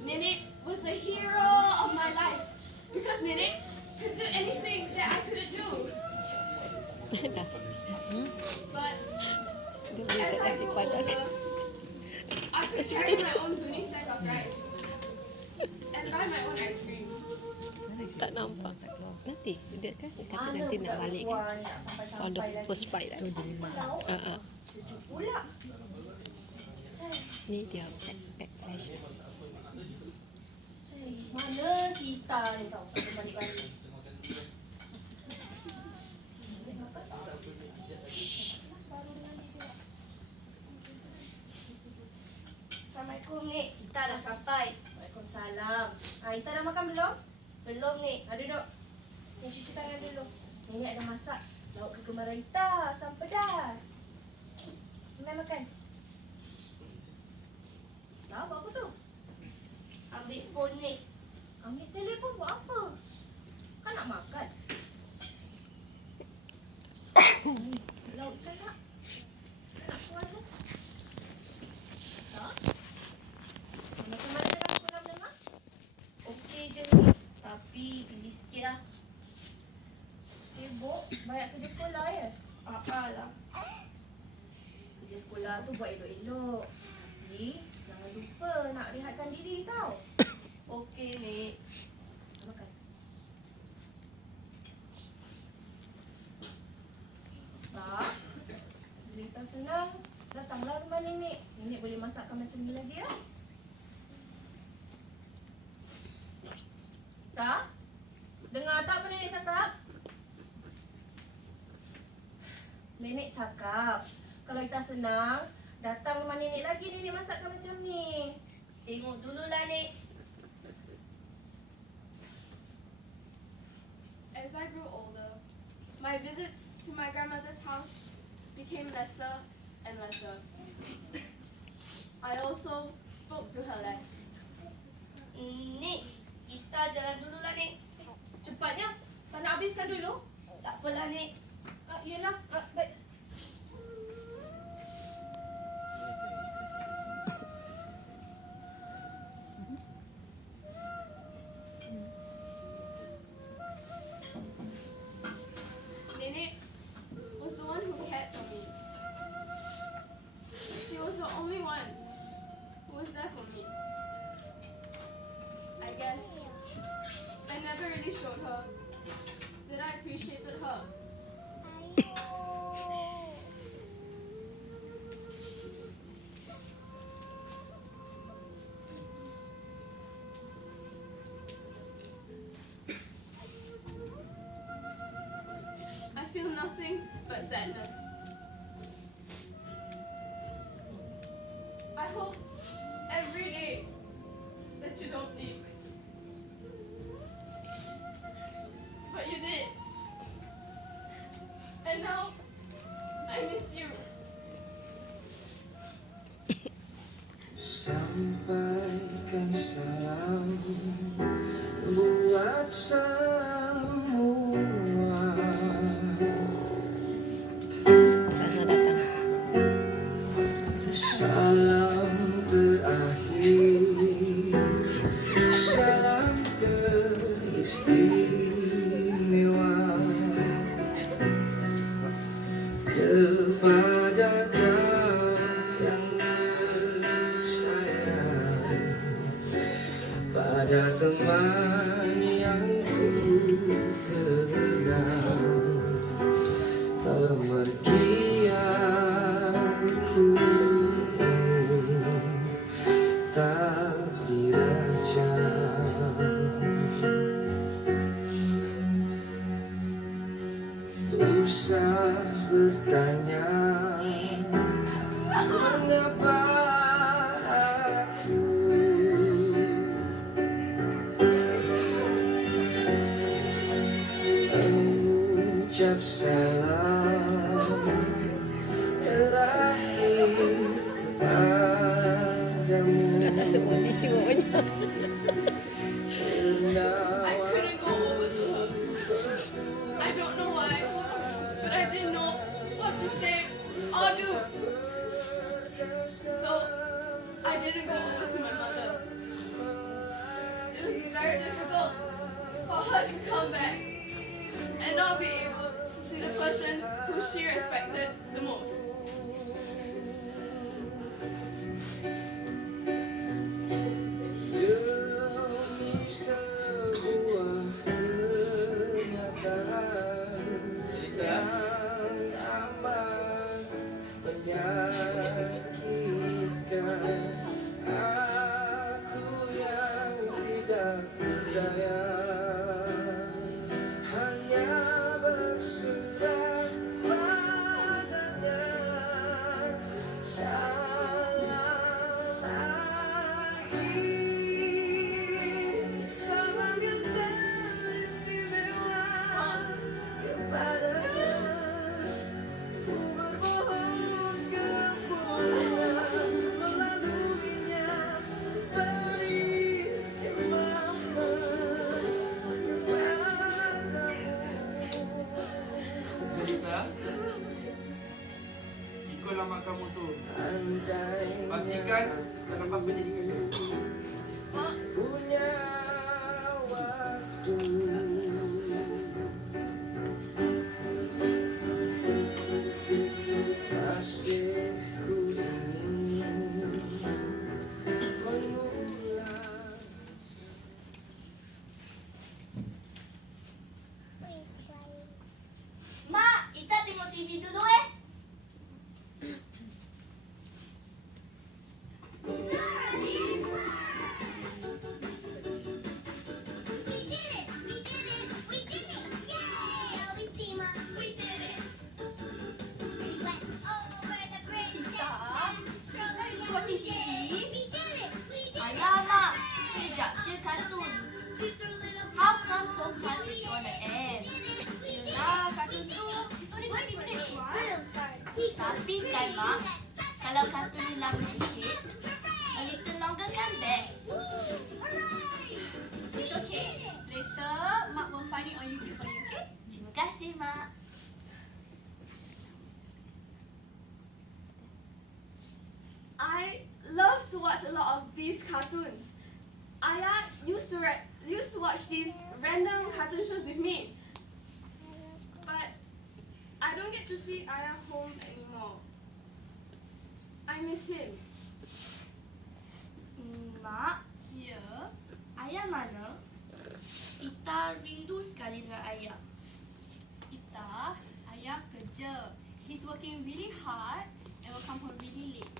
Nenek was the hero of my life because Nenek could do anything that I couldn't do. Dah. But Dia as boleh tak I nasi grew padang. older, I could carry my own guni sack of rice and buy my own ice cream. Tak nampak. Nanti dia kan kata nanti nak balik kan. On the first flight lah. Cucu pula. Ni dia pack flash. Mana si Ita ni tau? Balik-balik. Assalamualaikum, Nek. Kita dah sampai. Waalaikumsalam. Ita dah makan belum? Belum, Nek. Duduk. Ni cuci tangan dulu. Nenek ada masak lauk kegemaran Ita, asam pedas. Mai makan. Dah buat apa tu? Ambil phone, Nek. Ambil telefon buat apa? Kan nak makan. Lauk cakap. Nak kuat je. Tak? Macam mana dah aku nak dengar? Okey je, Nek. Tapi busy sikit lah. Sibuk, banyak kerja sekolah ya? Lah. Kerja sekolah tu buat elok-elok. Tapi jangan lupa nak rehatkan diri tau. Okey, Nek. Makan. Tak? Jelita senang. Datanglah rumah nenek. Nenek boleh masakkan macam ni lagi ya? Tak? Dengar tak apa nenek cakap? Nenek cakap, kalau Ita senang, datang rumah nenek lagi, nenek masakkan macam ni. Tengok dululah, Nek. As I grew older, my visits to my grandmother's house became lesser and lesser. I also spoke to her less. Nek, kita jalan dululah, Nek. Cepatnya, tak nak habiskan dulu? Tak apalah, Nek. Yelah, baik. Nenek was the one who cared for me. She was the only one who was there for me. I guess I never really showed her that I appreciated her. I feel nothing but sadness. I hope every day that you don't leave. But you did. And now I miss you. Sampaikan salam buat semua. Jangan datang. Salam terakhir, salam teristimewa kepada kau yang tersayang, pada teman yang ku kenal. Pemergianku ini tak dirajam. Usah bertanya mengapa aku ucap salam terakhir kepadamu. Tak sebut tisu banyak. I couldn't go over to her. I don't know why, but I didn't know what to say or do. So I didn't go over to my mother. It was very difficult for her to come back and not be able to see the person who she respected the most. Demi sebuah kenyataan yang amat menyakitkan, aku yang tidak berdaya hanya berserah padanya. Salam akhir, salam yang teristimewa kepadanya. Ku bermohon keampunan melaluinya, beri maafan kepadamu. Jelita, ikut lama kamu tu. Andai Pastikan tak nampak apa jadi kerja. punya waktu, masih ku ingin mengulang. Mak, Ita tengok TV dulu Watching TV? Alah, Mak. Sekejap je kartun. How come so fast it's gonna end? Yelah, kartun tu it's only 20 minutes, Mak. Tapi kan, Mak, kalau kartun ni lama sikit, a little longer kan best. It's okay. Later, Mak will find it on YouTube for you, okay? Terima kasih, Mak. I love to watch a lot of these cartoons. Ayah used to watch these random cartoon shows with me. But I don't get to see Ayah home anymore. I miss him. Mak, Yeah. Ayah mana? Ita rindu sekali dengan Ayah. Ita, Ayah kerja. He's working really hard and will come home really late.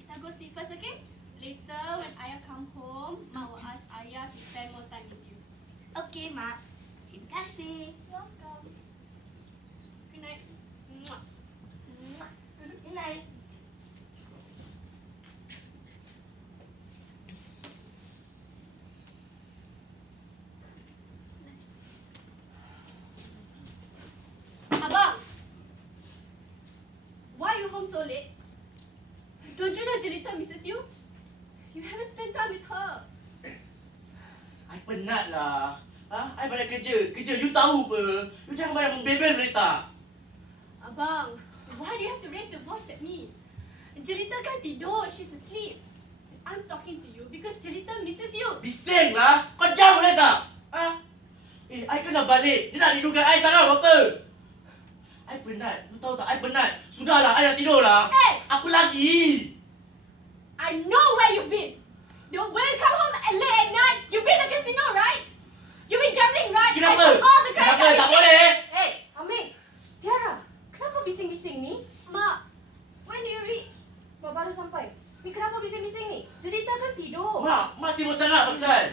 Ita go sleep first, okay? Later, when Ayah come home, Mak will ask Ayah to spend more time with you. Okey, Mak. Terima kasih. Welcome. Good night. Mwah. Good night. Abang! Why are you home so late? Don't you know Jelita misses you? You haven't spent time with her. I penat lah. I banyak kerja. Kerja you tahu apa. You jangan banyak membebel Jelita. Abang, why do you have to raise your voice at me? Jelita kan tidur, she's asleep. I'm talking to you because Jelita misses you. Bising lah. Kau jam boleh tak? I kena balik. Dia nak rindukan I sangat apa? I penat. You tahu tak? I penat. Sudahlah, I nak tidur lah. Hey! Apa lagi? I know where you've been. When you come home late at night, you've been at the casino, right? You've been gambling, right? Kenapa? I saw all the credit Kenapa? card Tak receipts. boleh. Hey, Amir, Tiara, kenapa bising-bising ni? Mak, when do you reach? Mak baru sampai. Ni kenapa bising-bising ni? Jelita kan tidur. Mak, Mak sibuk sangat pasal.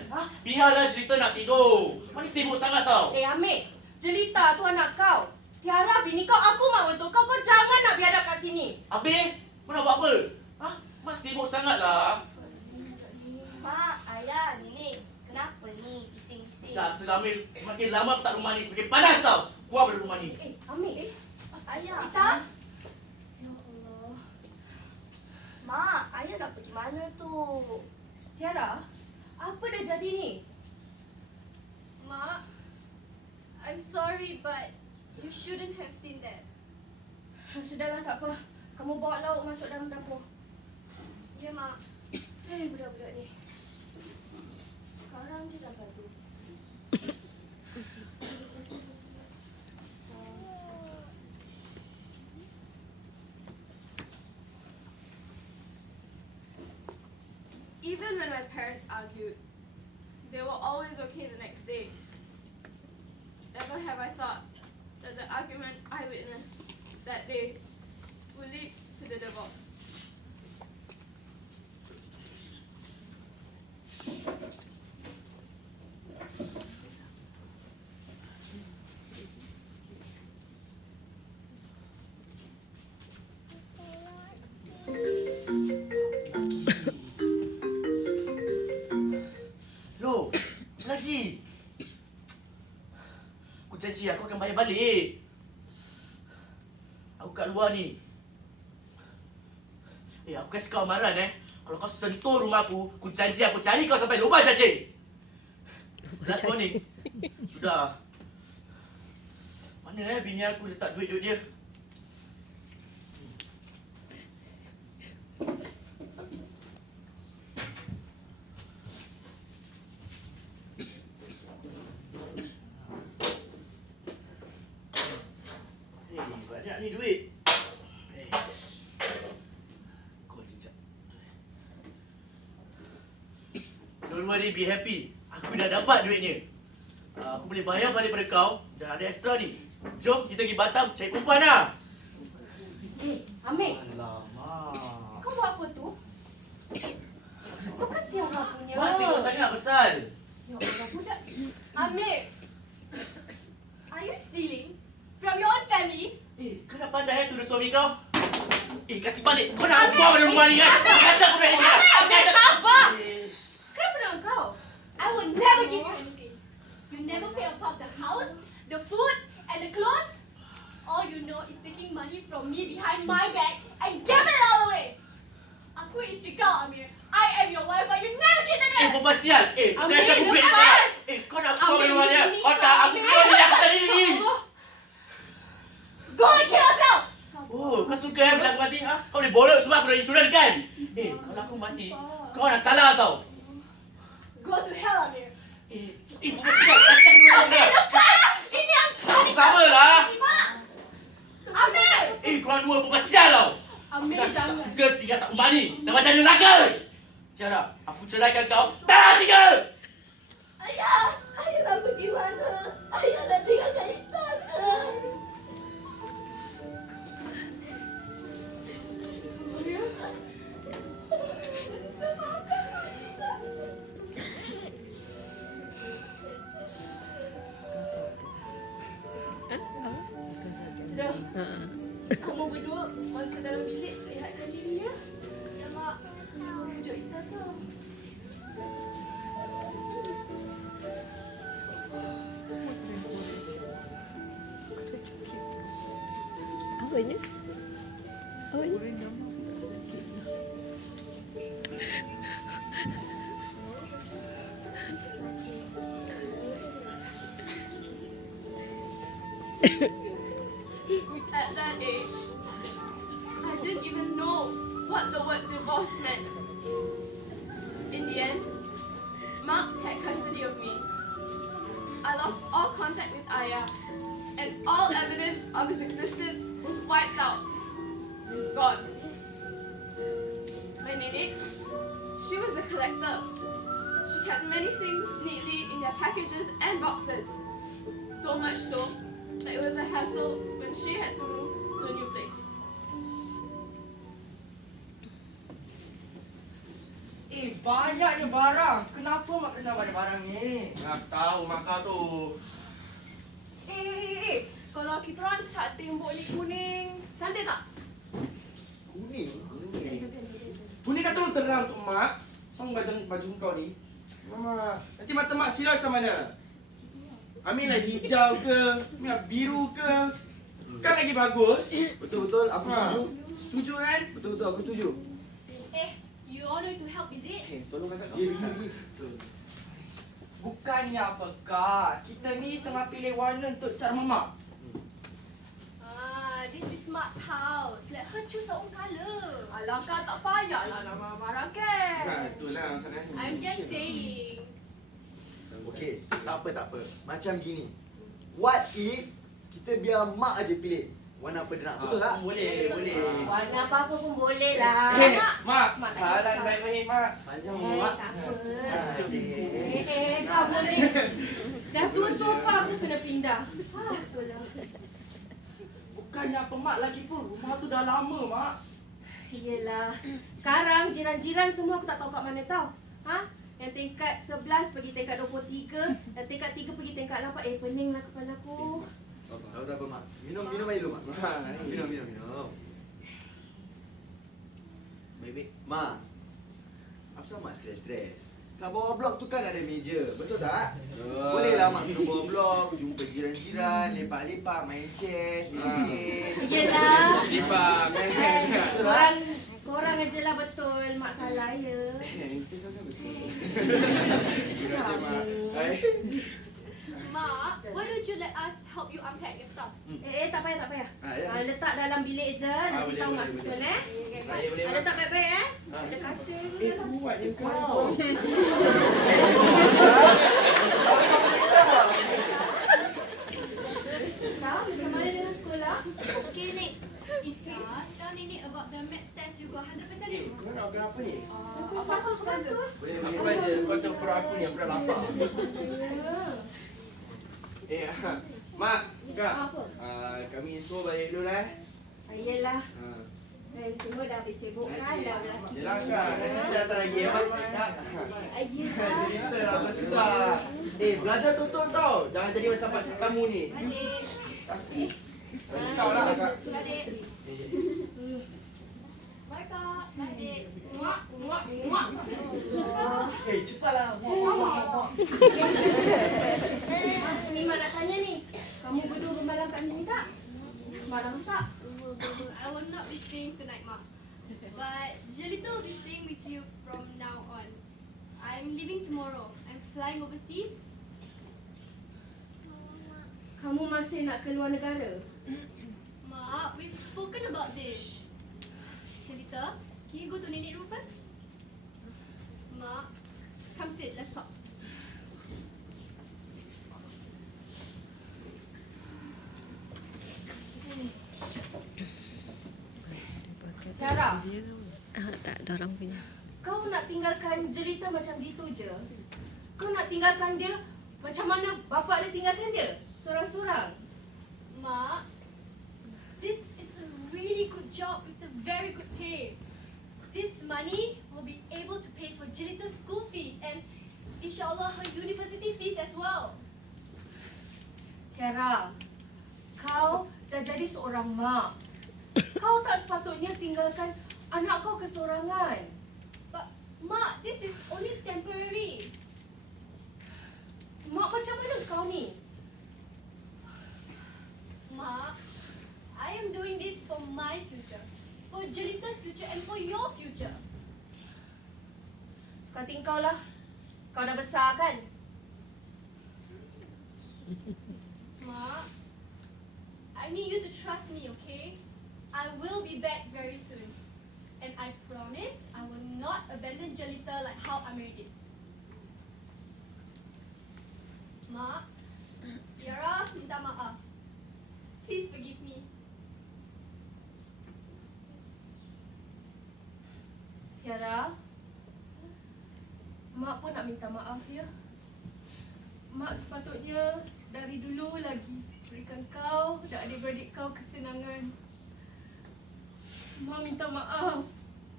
Biarlah cerita nak tidur. Mak ni sibuk sangat tau. Eh, Amir, Jelita tu anak kau. Tiara bini kau, aku mak betul. Kau jangan nak biadab kat sini. Habis, Mak nak buat apa? Mak sibuk sangat lah. Mak, Ayah, Nenek, kenapa ni bising-bising? Dah selama semakin lama aku tak rumah ni semakin panas tau. Keluar dari rumah ni. Amir. Ayah. Rita? Ya Allah. Mak, ayah nak pergi mana tu? Tiara, apa dah jadi ni? Mak, I'm sorry but you shouldn't have seen that. Sudahlah, tak apa. Kamu bawa lauk masuk dalam dapur. Ya, Mak. Budak-budak ni. Sekarang je dah gaduh. Even when my parents argued, they were always okay the next day. Never have I thought that the argument I witnessed that day would lead to the divorce. Loh, lagi. Aku janji aku akan bayar balik. Aku kat luar ni. Aku kasi kau amaran Kalau kau sentuh rumah aku janji aku cari kau sampai lubang cacing. Last warning. Sudah. Mana bini aku letak duit-duit dia? Banyak ni duit. Don't worry, be happy. Aku dah dapat duitnya. Aku boleh bayar balik pada kau. Dah ada extra ni. Jom kita pergi Batam cari perempuan lah. Amir, Alamak. kau buat apa tu? Tu kan Tiara punya. Mak singgung sangat besar. Ya Allah, budak. Amir, are you stealing from your own family? Kau dah pandai tuduh suami kau? Kasih balik. Kau nak buang pada rumah ni kan? Kacau aku dari sekarang. Amir, sabar. Yes. Kenapa dengan kau? I will never give you anything. You never pay about the house, the food, and the clothes. All you know is taking money from me behind my back and giving it all away. Aku isteri kau, Amir. I am your wife, but you never treated me. Perempuan sial. Kau Amir, kasi aku duit lepas. sangat. Kau nak buang pada rumah ni. Otak aku keluar dari aku sendiri. Go and kill yourself. Oh, kau suka bila aku mati? Kau boleh bolot sebab aku dah insurans kan? Kalau aku mati, kau nak salah tau. Go to hell, Amir. Perempuan sial. Kasi aku duit sangat. Ini yang Sama lah. Amir. Korang dua perempuan sial tau. Amir, Aku tak jangan. suka tinggal tak rumah ni. Dah macam neraka. Tiara, aku ceraikan kau. Tak tinggal. Ayah, ayah nak pergi mana? Ayah nak tinggalkan istana. Sudah. Kamu berdua masuk dalam bilik lihatkan diri ya. Ya, Mak. Pujuk Ita tau. Apanya? Apanya? At that age, I didn't even know what the word divorce meant. In the end, Mark had custody of me. I lost all contact with Ayah, and all evidence of his existence was wiped out. Gone. My nenek, she was a collector. She kept many things neatly in their packages and boxes. So much so that it was a hassle when she had to move to a new place. Banyaknya barang. Kenapa mak kena banyak barang ni? Nak tahu mak kau tu. Kalau kita orang cat tembok ni kuning, cantik tak? Kuning. Kuning kan terlalu terang untuk mak. Sang baju kau ni. Mama, nanti mata mak silap macam mana? Ambillah hijau ke, ambillah biru ke. Kan lagi bagus. Betul-betul aku Ha. setuju. Setuju kan? Betul-betul aku setuju. You all need to help, is it? Tolong kakak. Pergi. Bukannya apa kak, kita ni tengah pilih warna untuk cara mamak. This is Mark's house. Let her choose her own colour. Alah kak, tak payahlah nak marah-marah kan. Itulah sana. I'm just saying. Okey, tak apa. Macam gini. What if kita biar mak aja pilih warna apa dia nak? Betul tak? Boleh. Warna apa-apa pun boleh lah. Mak, Mak nak halang kisah. baik-baik mak. Panjang Eh, mak. tak apa. Kau boleh. Dah tua-tua apa aku kena pindah. Betul lah. Bukannya apa mak lagi pun, rumah tu dah lama mak. Yelah. Sekarang jiran-jiran semua aku tak tahu kat mana tau. Yang tingkat 11 pergi tingkat 23, yang tingkat 3 pergi tingkat 8. Pening lah kepala aku. Tak apa mak. Minum air dulu mak. Minum. Baik-baik. Mak. Apa sebab mak stres? Kat bawah blok tu kan ada meja, betul tak? Bolehlah mak minum bawah blok, jumpa jiran-jiran, lepak-lepak, main chess, main game. Yelah. Sipang kan. Korang aje lah betul. Mak salah ya. Kita sama betul. Mak, why don't you let us help you unpack your stuff? Tak payah. Ya. Letak dalam bilik je. Nanti boleh, tahu mak boleh, susun Boleh, Letak baik-baik Ada kaca ni. Kuatnya kau. Tahu macam mana dengan sekolah? Okay, Nick. Tell Nenek about the maths test you got 100%. Kau nak makan apa ni? Apa-apa aku bagus. Aku aja, kau tahu perut aku ni, aku dah lapar. Mak, Kak. Apa? Kami semua balik dulu lah. Yelah. Semua dah habis sibuk kan dah lelaki. Yelah Kak, nanti kita datang lagi ya Mak. Kak. Yelah. Jelita dah besar. Belajar tuntun tau. Jangan jadi macam pakcik kamu ni. Balik. Kau lah Kak. Balik. Bye, Kak. Balik. Cepatlah. Ni Mak nak tanya ni. Kamu berdua bermalam kat sini tak? Mak dah masak. I will not be staying tonight, Mak. But Jelita will be staying with you from now on. I'm leaving tomorrow. I'm flying overseas. Kamu masih nak keluar negara? Mak, we've spoken about this. Jelita, can you go to Nenek room first? Mak, come sit, let's talk. Tiara, Tak, dorang punya. kau nak tinggalkan Jelita macam gitu je? Kau nak tinggalkan dia macam mana bapak dia tinggalkan dia? Sorang-sorang. Mak, this is a really good job with a very good pay. This money will be able to pay for Jelita's school fees and inshallah her university fees as well. Tiara, kau dah jadi seorang mak. Kau tak sepatutnya tinggalkan anak kau kesorangan. But Mak, this is only temporary. Mak macam mana kau ni? Mak, I am doing this for my future, for Jelita's future and for your future. Suka hati kau lah. Kau dah besar kan? Mak, I need you to trust me, okay? I will be back very soon. And I promise I will not abandon Jelita like how I married it. Mak, Tiara minta maaf. Please forgive me. Tiara, Mak pun nak minta maaf ya. Mak sepatutnya dari dulu lagi berikan kau dan adik-beradik kau kesenangan. Mak minta maaf.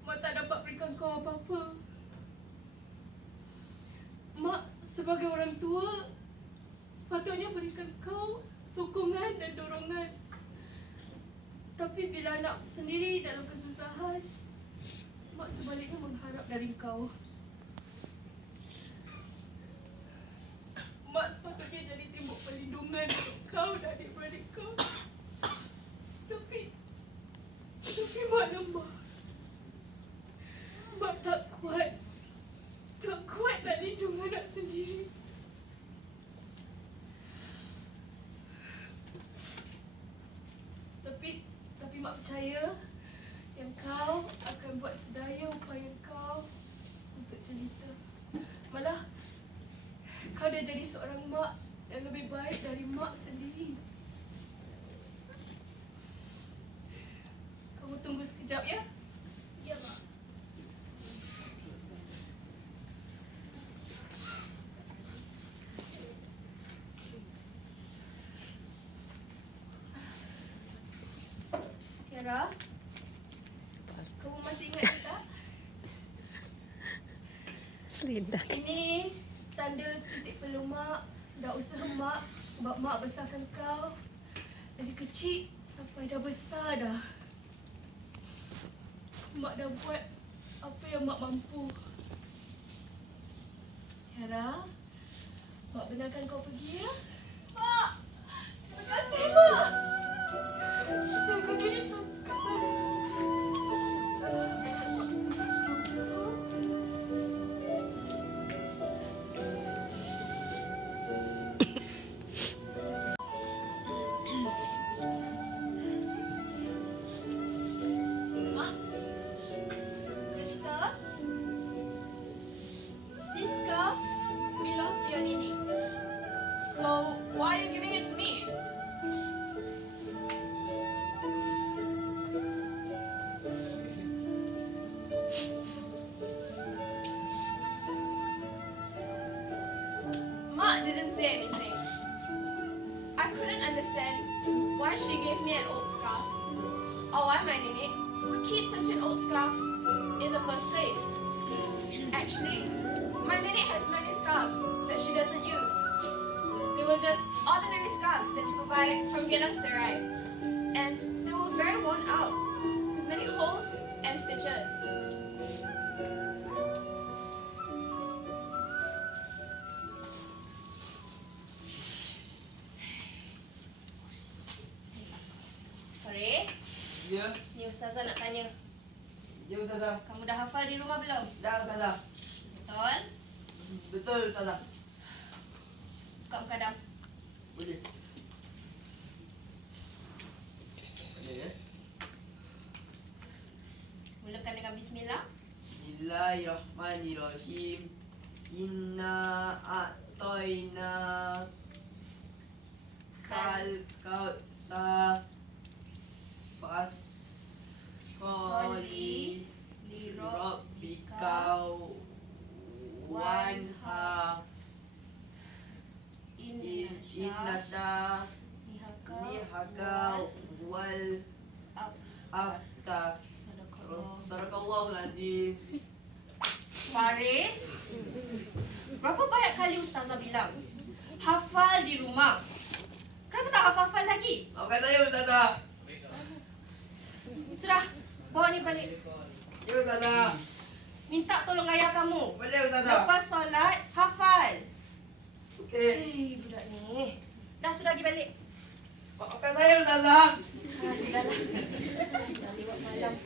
Mak tak dapat berikan kau apa-apa. Mak sebagai orang tua sepatutnya berikan kau sokongan dan dorongan. Tapi bila anak sendiri dalam kesusahan, Mak sebaliknya mengharap dari kau. Mak sepatutnya jadi tembok pelindung mengandung kau dan adik-beradik kau. Tapi mana Mak tak kuat nak lindung anak sendiri. Tapi Mak percaya yang kau akan buat sedaya upaya kau untuk Jelita. Malah kau dah jadi seorang mak yang lebih baik dari mak sendiri. Kamu tunggu sekejap ya? Ya, Mak. Tiara, kamu masih ingat tak? Selidak. Ini tanda titik perlu mak dah usaha mak sebab mak besarkan kau dari kecil sampai dah besar dah. Mak dah buat apa yang mak mampu. Tiara, mak benarkan kau pergi ya? Mak! Terima kasih mak! Jaga diri sampai sana. Mak. Jelita. This scarf belongs to your nenek. So, why are you giving it to me? Mak didn't say anything. I couldn't understand why she gave me an old scarf, or why my nenek would keep such an old scarf in the first place. Actually, my nenek has many scarves that she doesn't use. They were just ordinary scarves that you could buy from Geylang Serai, and they were very worn out, with many holes and stitches. Faris, Ya, ni Ustazah nak tanya. ya Ustazah. Kamu dah hafal di rumah belum? Dah Ustazah. Betul? Betul Ustazah. Buka mukadam. Boleh. Boleh ya. Mulakan dengan bismillah. Bismillahirrahmanirrahim. Inna a'toina kal kautsar fasoli li rabbika wanha innasya nihaka wal abta. Sadaqallahul azim. Faris, berapa banyak kali Ustazah bilang hafal di rumah? Kenapa tak hafal-hafal lagi? Maafkan saya Ustazah. Sudah, bawa ni balik. Ya Ustazah. Minta tolong ayah kamu. Boleh Ustazah. Lepas solat, hafal. Okey. Budak ni. Dah, sudah pergi balik. Maafkan saya Ustazah. Sudahlah. Dah lewat malam.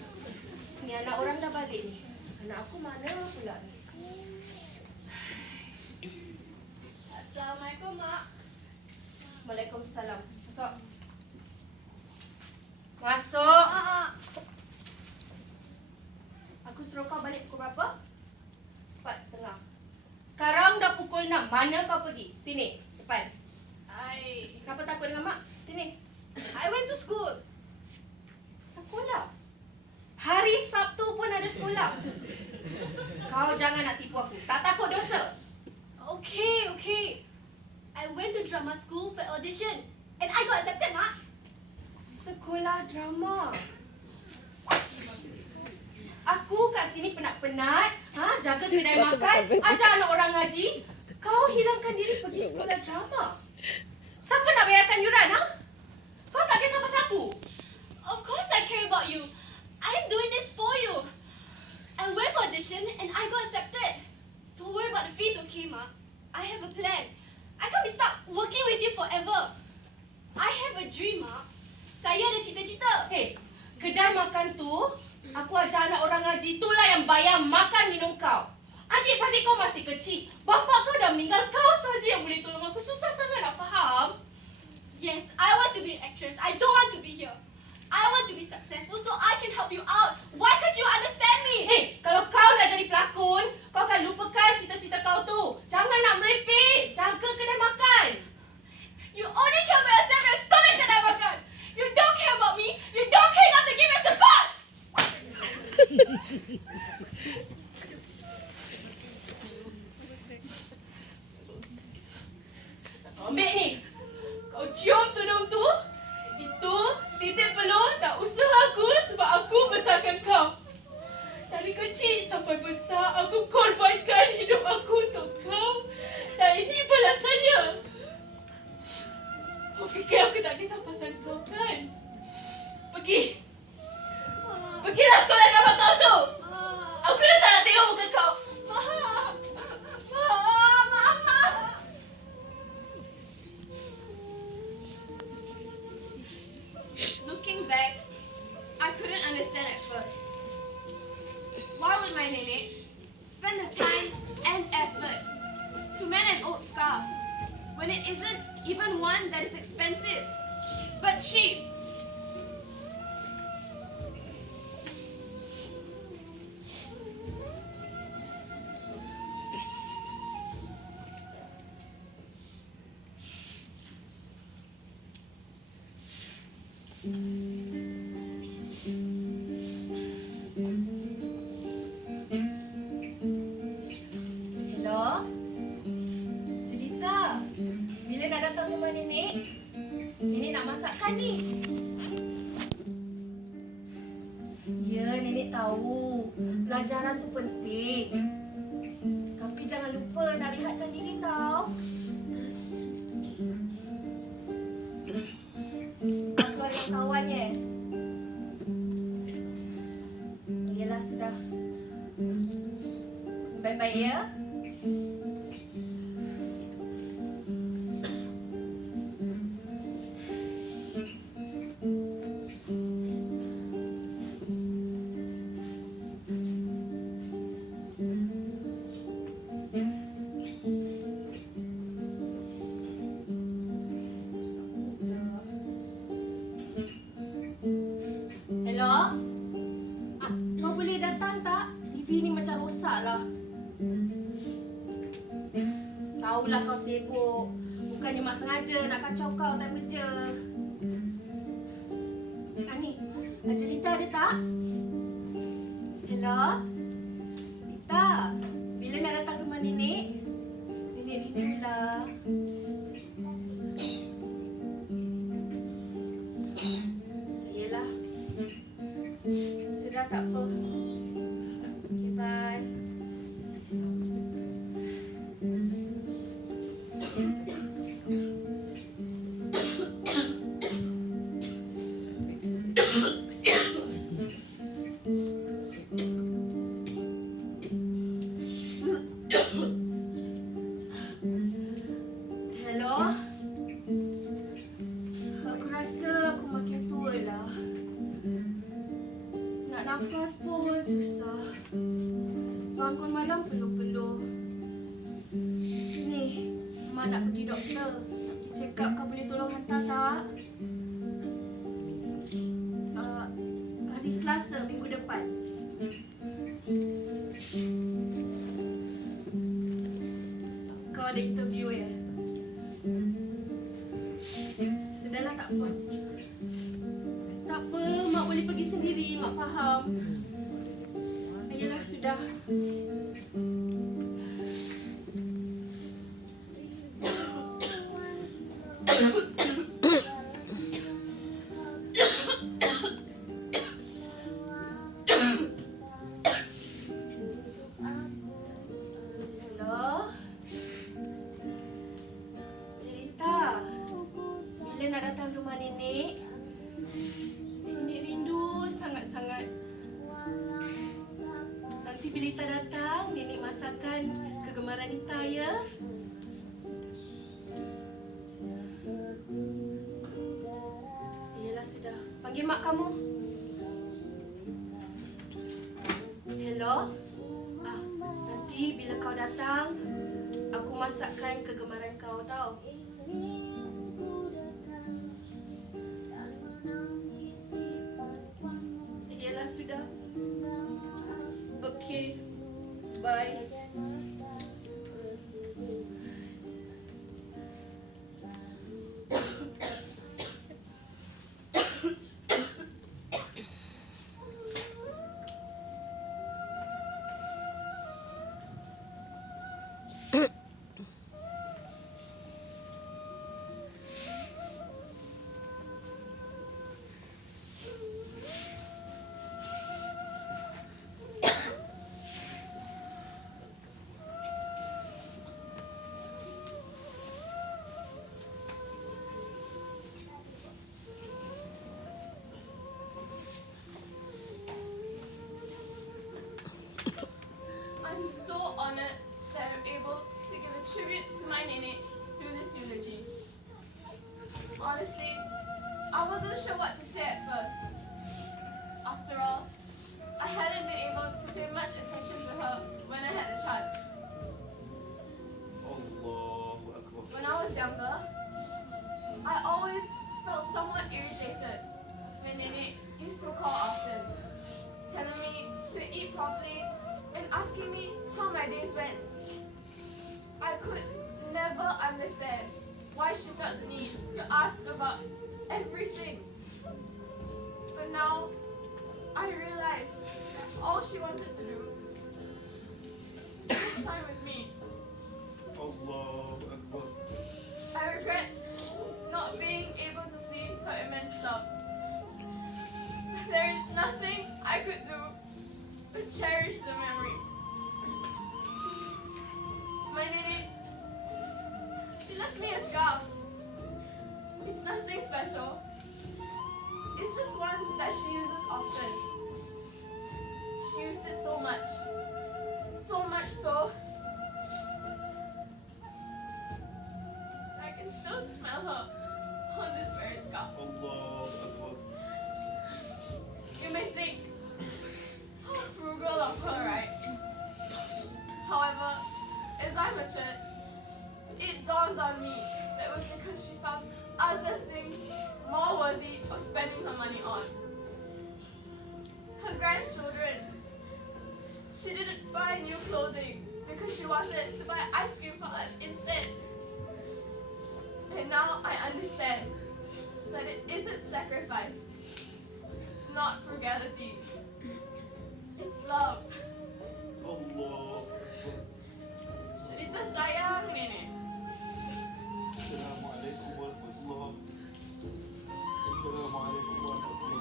Ni anak orang dah balik ni. Anak aku mana pula ni? Assalamualaikum, Mak. Waalaikumsalam. Masuk. Masuk. Aku suruh kau balik pukul berapa? 4:30. Sekarang dah pukul 6. Mana kau pergi? Sini, depan. Kenapa takut dengan mak? Sini. I went to school. Sekolah? Hari Sabtu pun ada sekolah. Kau jangan nak tipu aku. Tak takut dosa. Okay. I went to drama school for audition and I got accepted, Mak. Sekolah drama. Aku kat sini penat-penat, jaga kedai makan, ajar anak orang ngaji. Kau hilangkan diri pergi sekolah drama. Siapa nak bayarkan yuran, Kau tak kisah pasal aku? Of course I care about you. I am doing this for you. I went for audition and I got accepted. Don't worry about the fees, okay, Ma? I have a plan. I can't be stuck working with you forever. whatever. I have a dream, Mak. Saya ada cita-cita. Hey, kedai makan tu, aku ajar anak orang ngaji, itulah yang bayar makan minum kau. Adik-adik kau masih kecil. Bapak kau dah meninggal, kau saja yang boleh tolong aku. Susah sangat nak faham. Yes, I want to be an actress. I don't want to be here. I want to be successful so I can help you out. Why can't you understand me? Hey, kalau kau nak jadi pelakon, kau akan lupakan cita-cita kau tu. Jangan nak merepek. Jaga kedai makan. You only care about yourself and stop at kedai makan. You don't care about me. You don't care enough to give me support. Ambil ni. Kau cium tudung tu. Itu titik peluh nak usaha aku sebab aku besarkan kau. Dari kecil sampai besar, aku korbankan hidup aku untuk kau. Dan ini balasannya. Kau fikir aku tak kisah pasal kau kan? Pergi. Pergilah sekolah drama kau tu. Aku dah tak nak tengok muka kau. Looking back, I couldn't understand at first. Why would my nenek spend the time and effort to mend an old scarf when it isn't even one that is expensive, but cheap? Hello? Jelita, bila nak datang rumah nenek? Nenek nak masakkan ni. Ya, nenek tahu. Pelajaran tu penting. Tapi jangan lupa nak rehatkan diri tau. Nak keluar dengan kawannya. Yelah, sudah. Baik-baik ya. Hello? Kau boleh datang tak? TV ni macam rosak lah. Tahulah kau sibuk. Bukannya mak sengaja nak kacau kau time kerja. Ni, Jelita ada tak? Hello? Lita, bila nak datang rumah nenek? Nenek rindulah. Yelah. Sudah, tak apa. Okay, bye. Hello? Aku rasa aku makin tua lah. Nak nafas pun susah. Bangun malam peluh-peluh. Ni, Mak nak pergi doktor. Nak pergi check up, kau boleh tolong hantar tak? Hari Selasa minggu depan. Kau ada interview ya? Sudahlah, tak apa. Tak apa, Mak boleh pergi sendiri, Mak faham. Ayolah, sudah. Hello? Jelita, bila nak datang rumah nenek? Nenek rindu sangat-sangat. Nanti bila Lita datang, nenek masakkan kegemaran Lita ya. Panggil mak kamu. Hello? Nanti bila kau datang, aku masakkan kegemaran kau tau. Yalah sudah. Okay. Bye. I'm so honored that I'm able to give a tribute to my nene through this eulogy. Honestly, I wasn't sure what to say at first. After all, I hadn't been able to pay much attention to her when I had the chance. When I was younger, I always felt somewhat irritated when nene used to call often, telling me to eat properly and asking me how my days went. I could never understand why she felt the need to ask about everything. But now, I realize that all she wanted to do is to spend time with me. I regret not being able to see her immense love. There is nothing I could do but cherish the memories. My nene, she left me a scarf. It's nothing special. It's just one that she uses often. She used it so much so I can still smell her on this very scarf. You may think, how frugal of her, right? However, as I matured, it dawned on me that it was because she found other things more worthy of spending her money on. Her grandchildren. She didn't buy new clothing because she wanted to buy ice cream for us instead. And now I understand that it isn't sacrifice. It's not frugality. It's love. Jelita sayang nenek. Assalamualaikum warahmatullahi wabarakatuh. Assalamualaikum warahmatullahi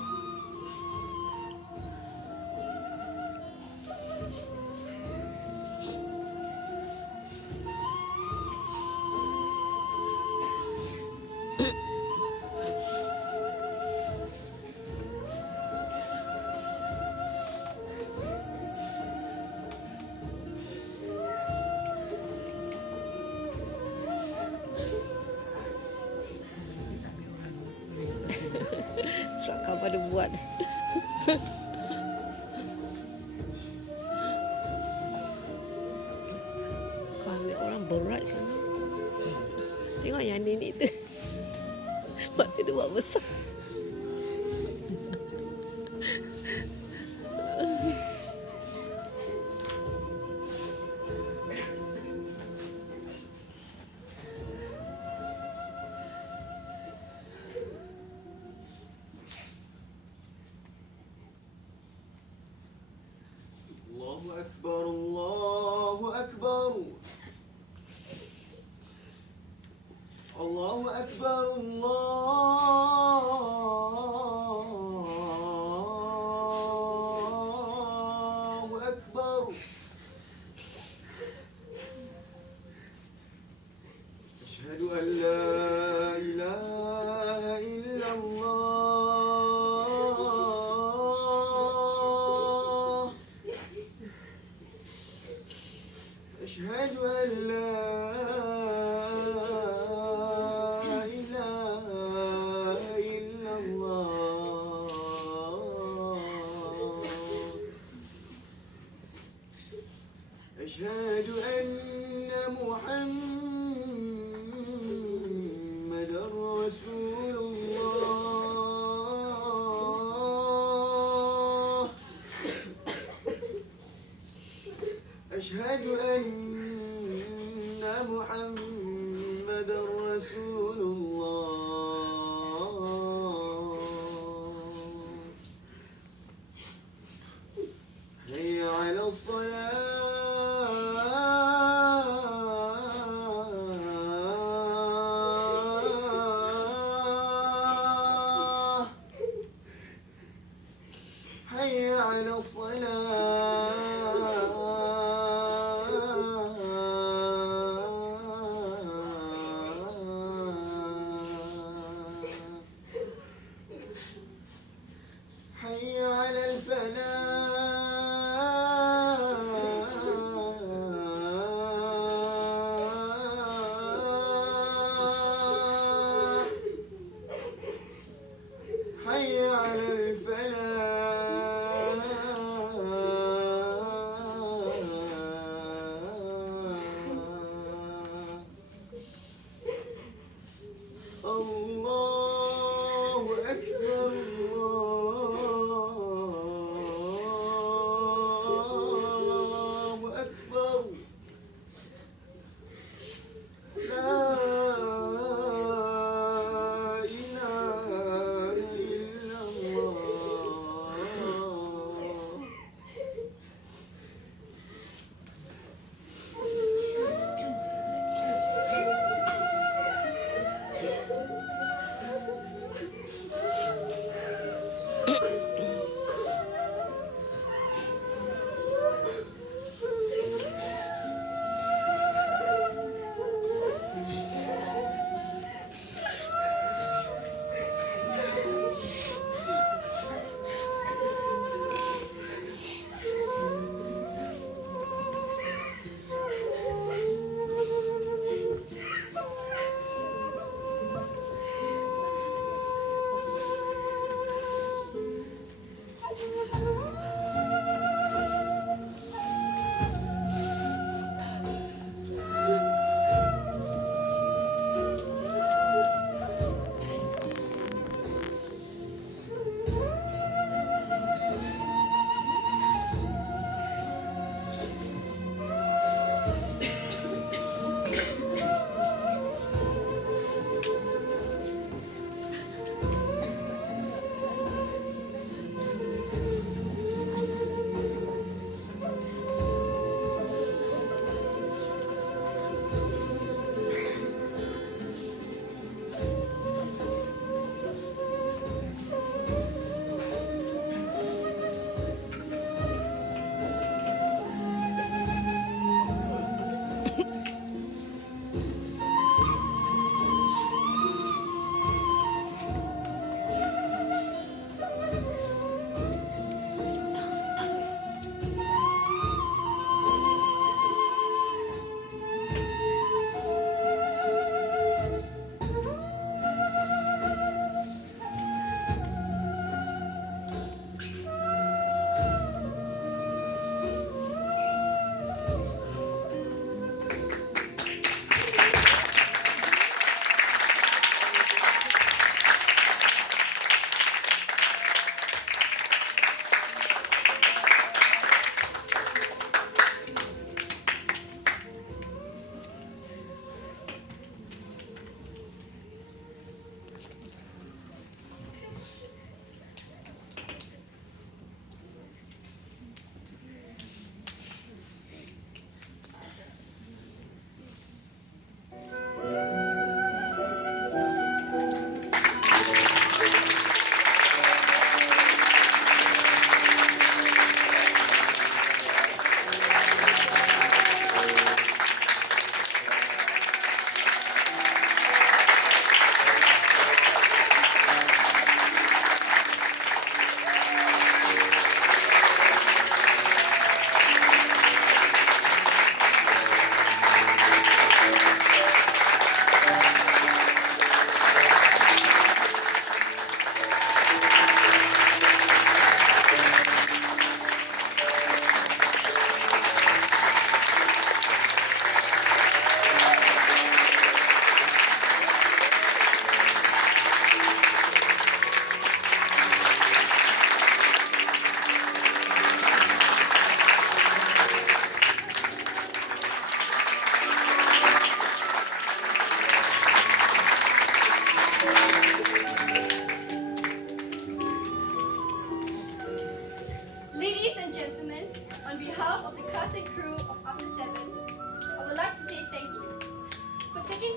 Surat khabar dia buat. Kau ambil orang berat kan? Tengok yang nenek tu. Waktu dia buat besar. Allahu Akbar, Allahu Akbar. Allahu Akbar, Allahu Akbar. Asyhadu an la ilaha illallah. أشهد أن لا إله أشهد أن محمدا رسول الله أشهد أن محمدا رسول الله هيا على الصلاة هيا على الصلاة هيا على الفلاح هيا على الفلاح الله أكبر الله أكبر لا إله إلا الله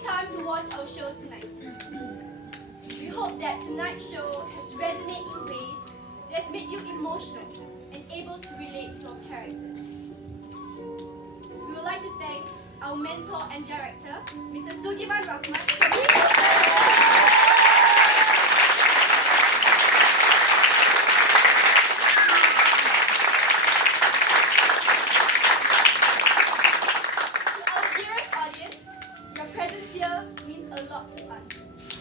time to watch our show tonight. We hope that tonight's show has resonated in ways that has made you emotional and able to relate to our characters. We would like to thank our mentor and director, Mr. Sugiman Rahman, for being with us. To our dearest audience, your presence here means a lot to us,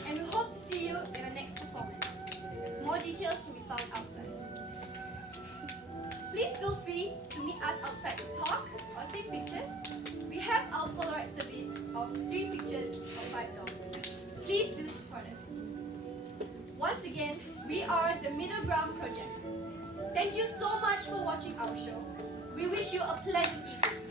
and we hope to see you in our next performance. More details can be found outside. Please feel free to meet us outside to talk or take pictures. We have our Polaroid service of 3 pictures for $5. Please do support us. Once again, we are the Middle Ground Project. Thank you so much for watching our show. We wish you a pleasant evening.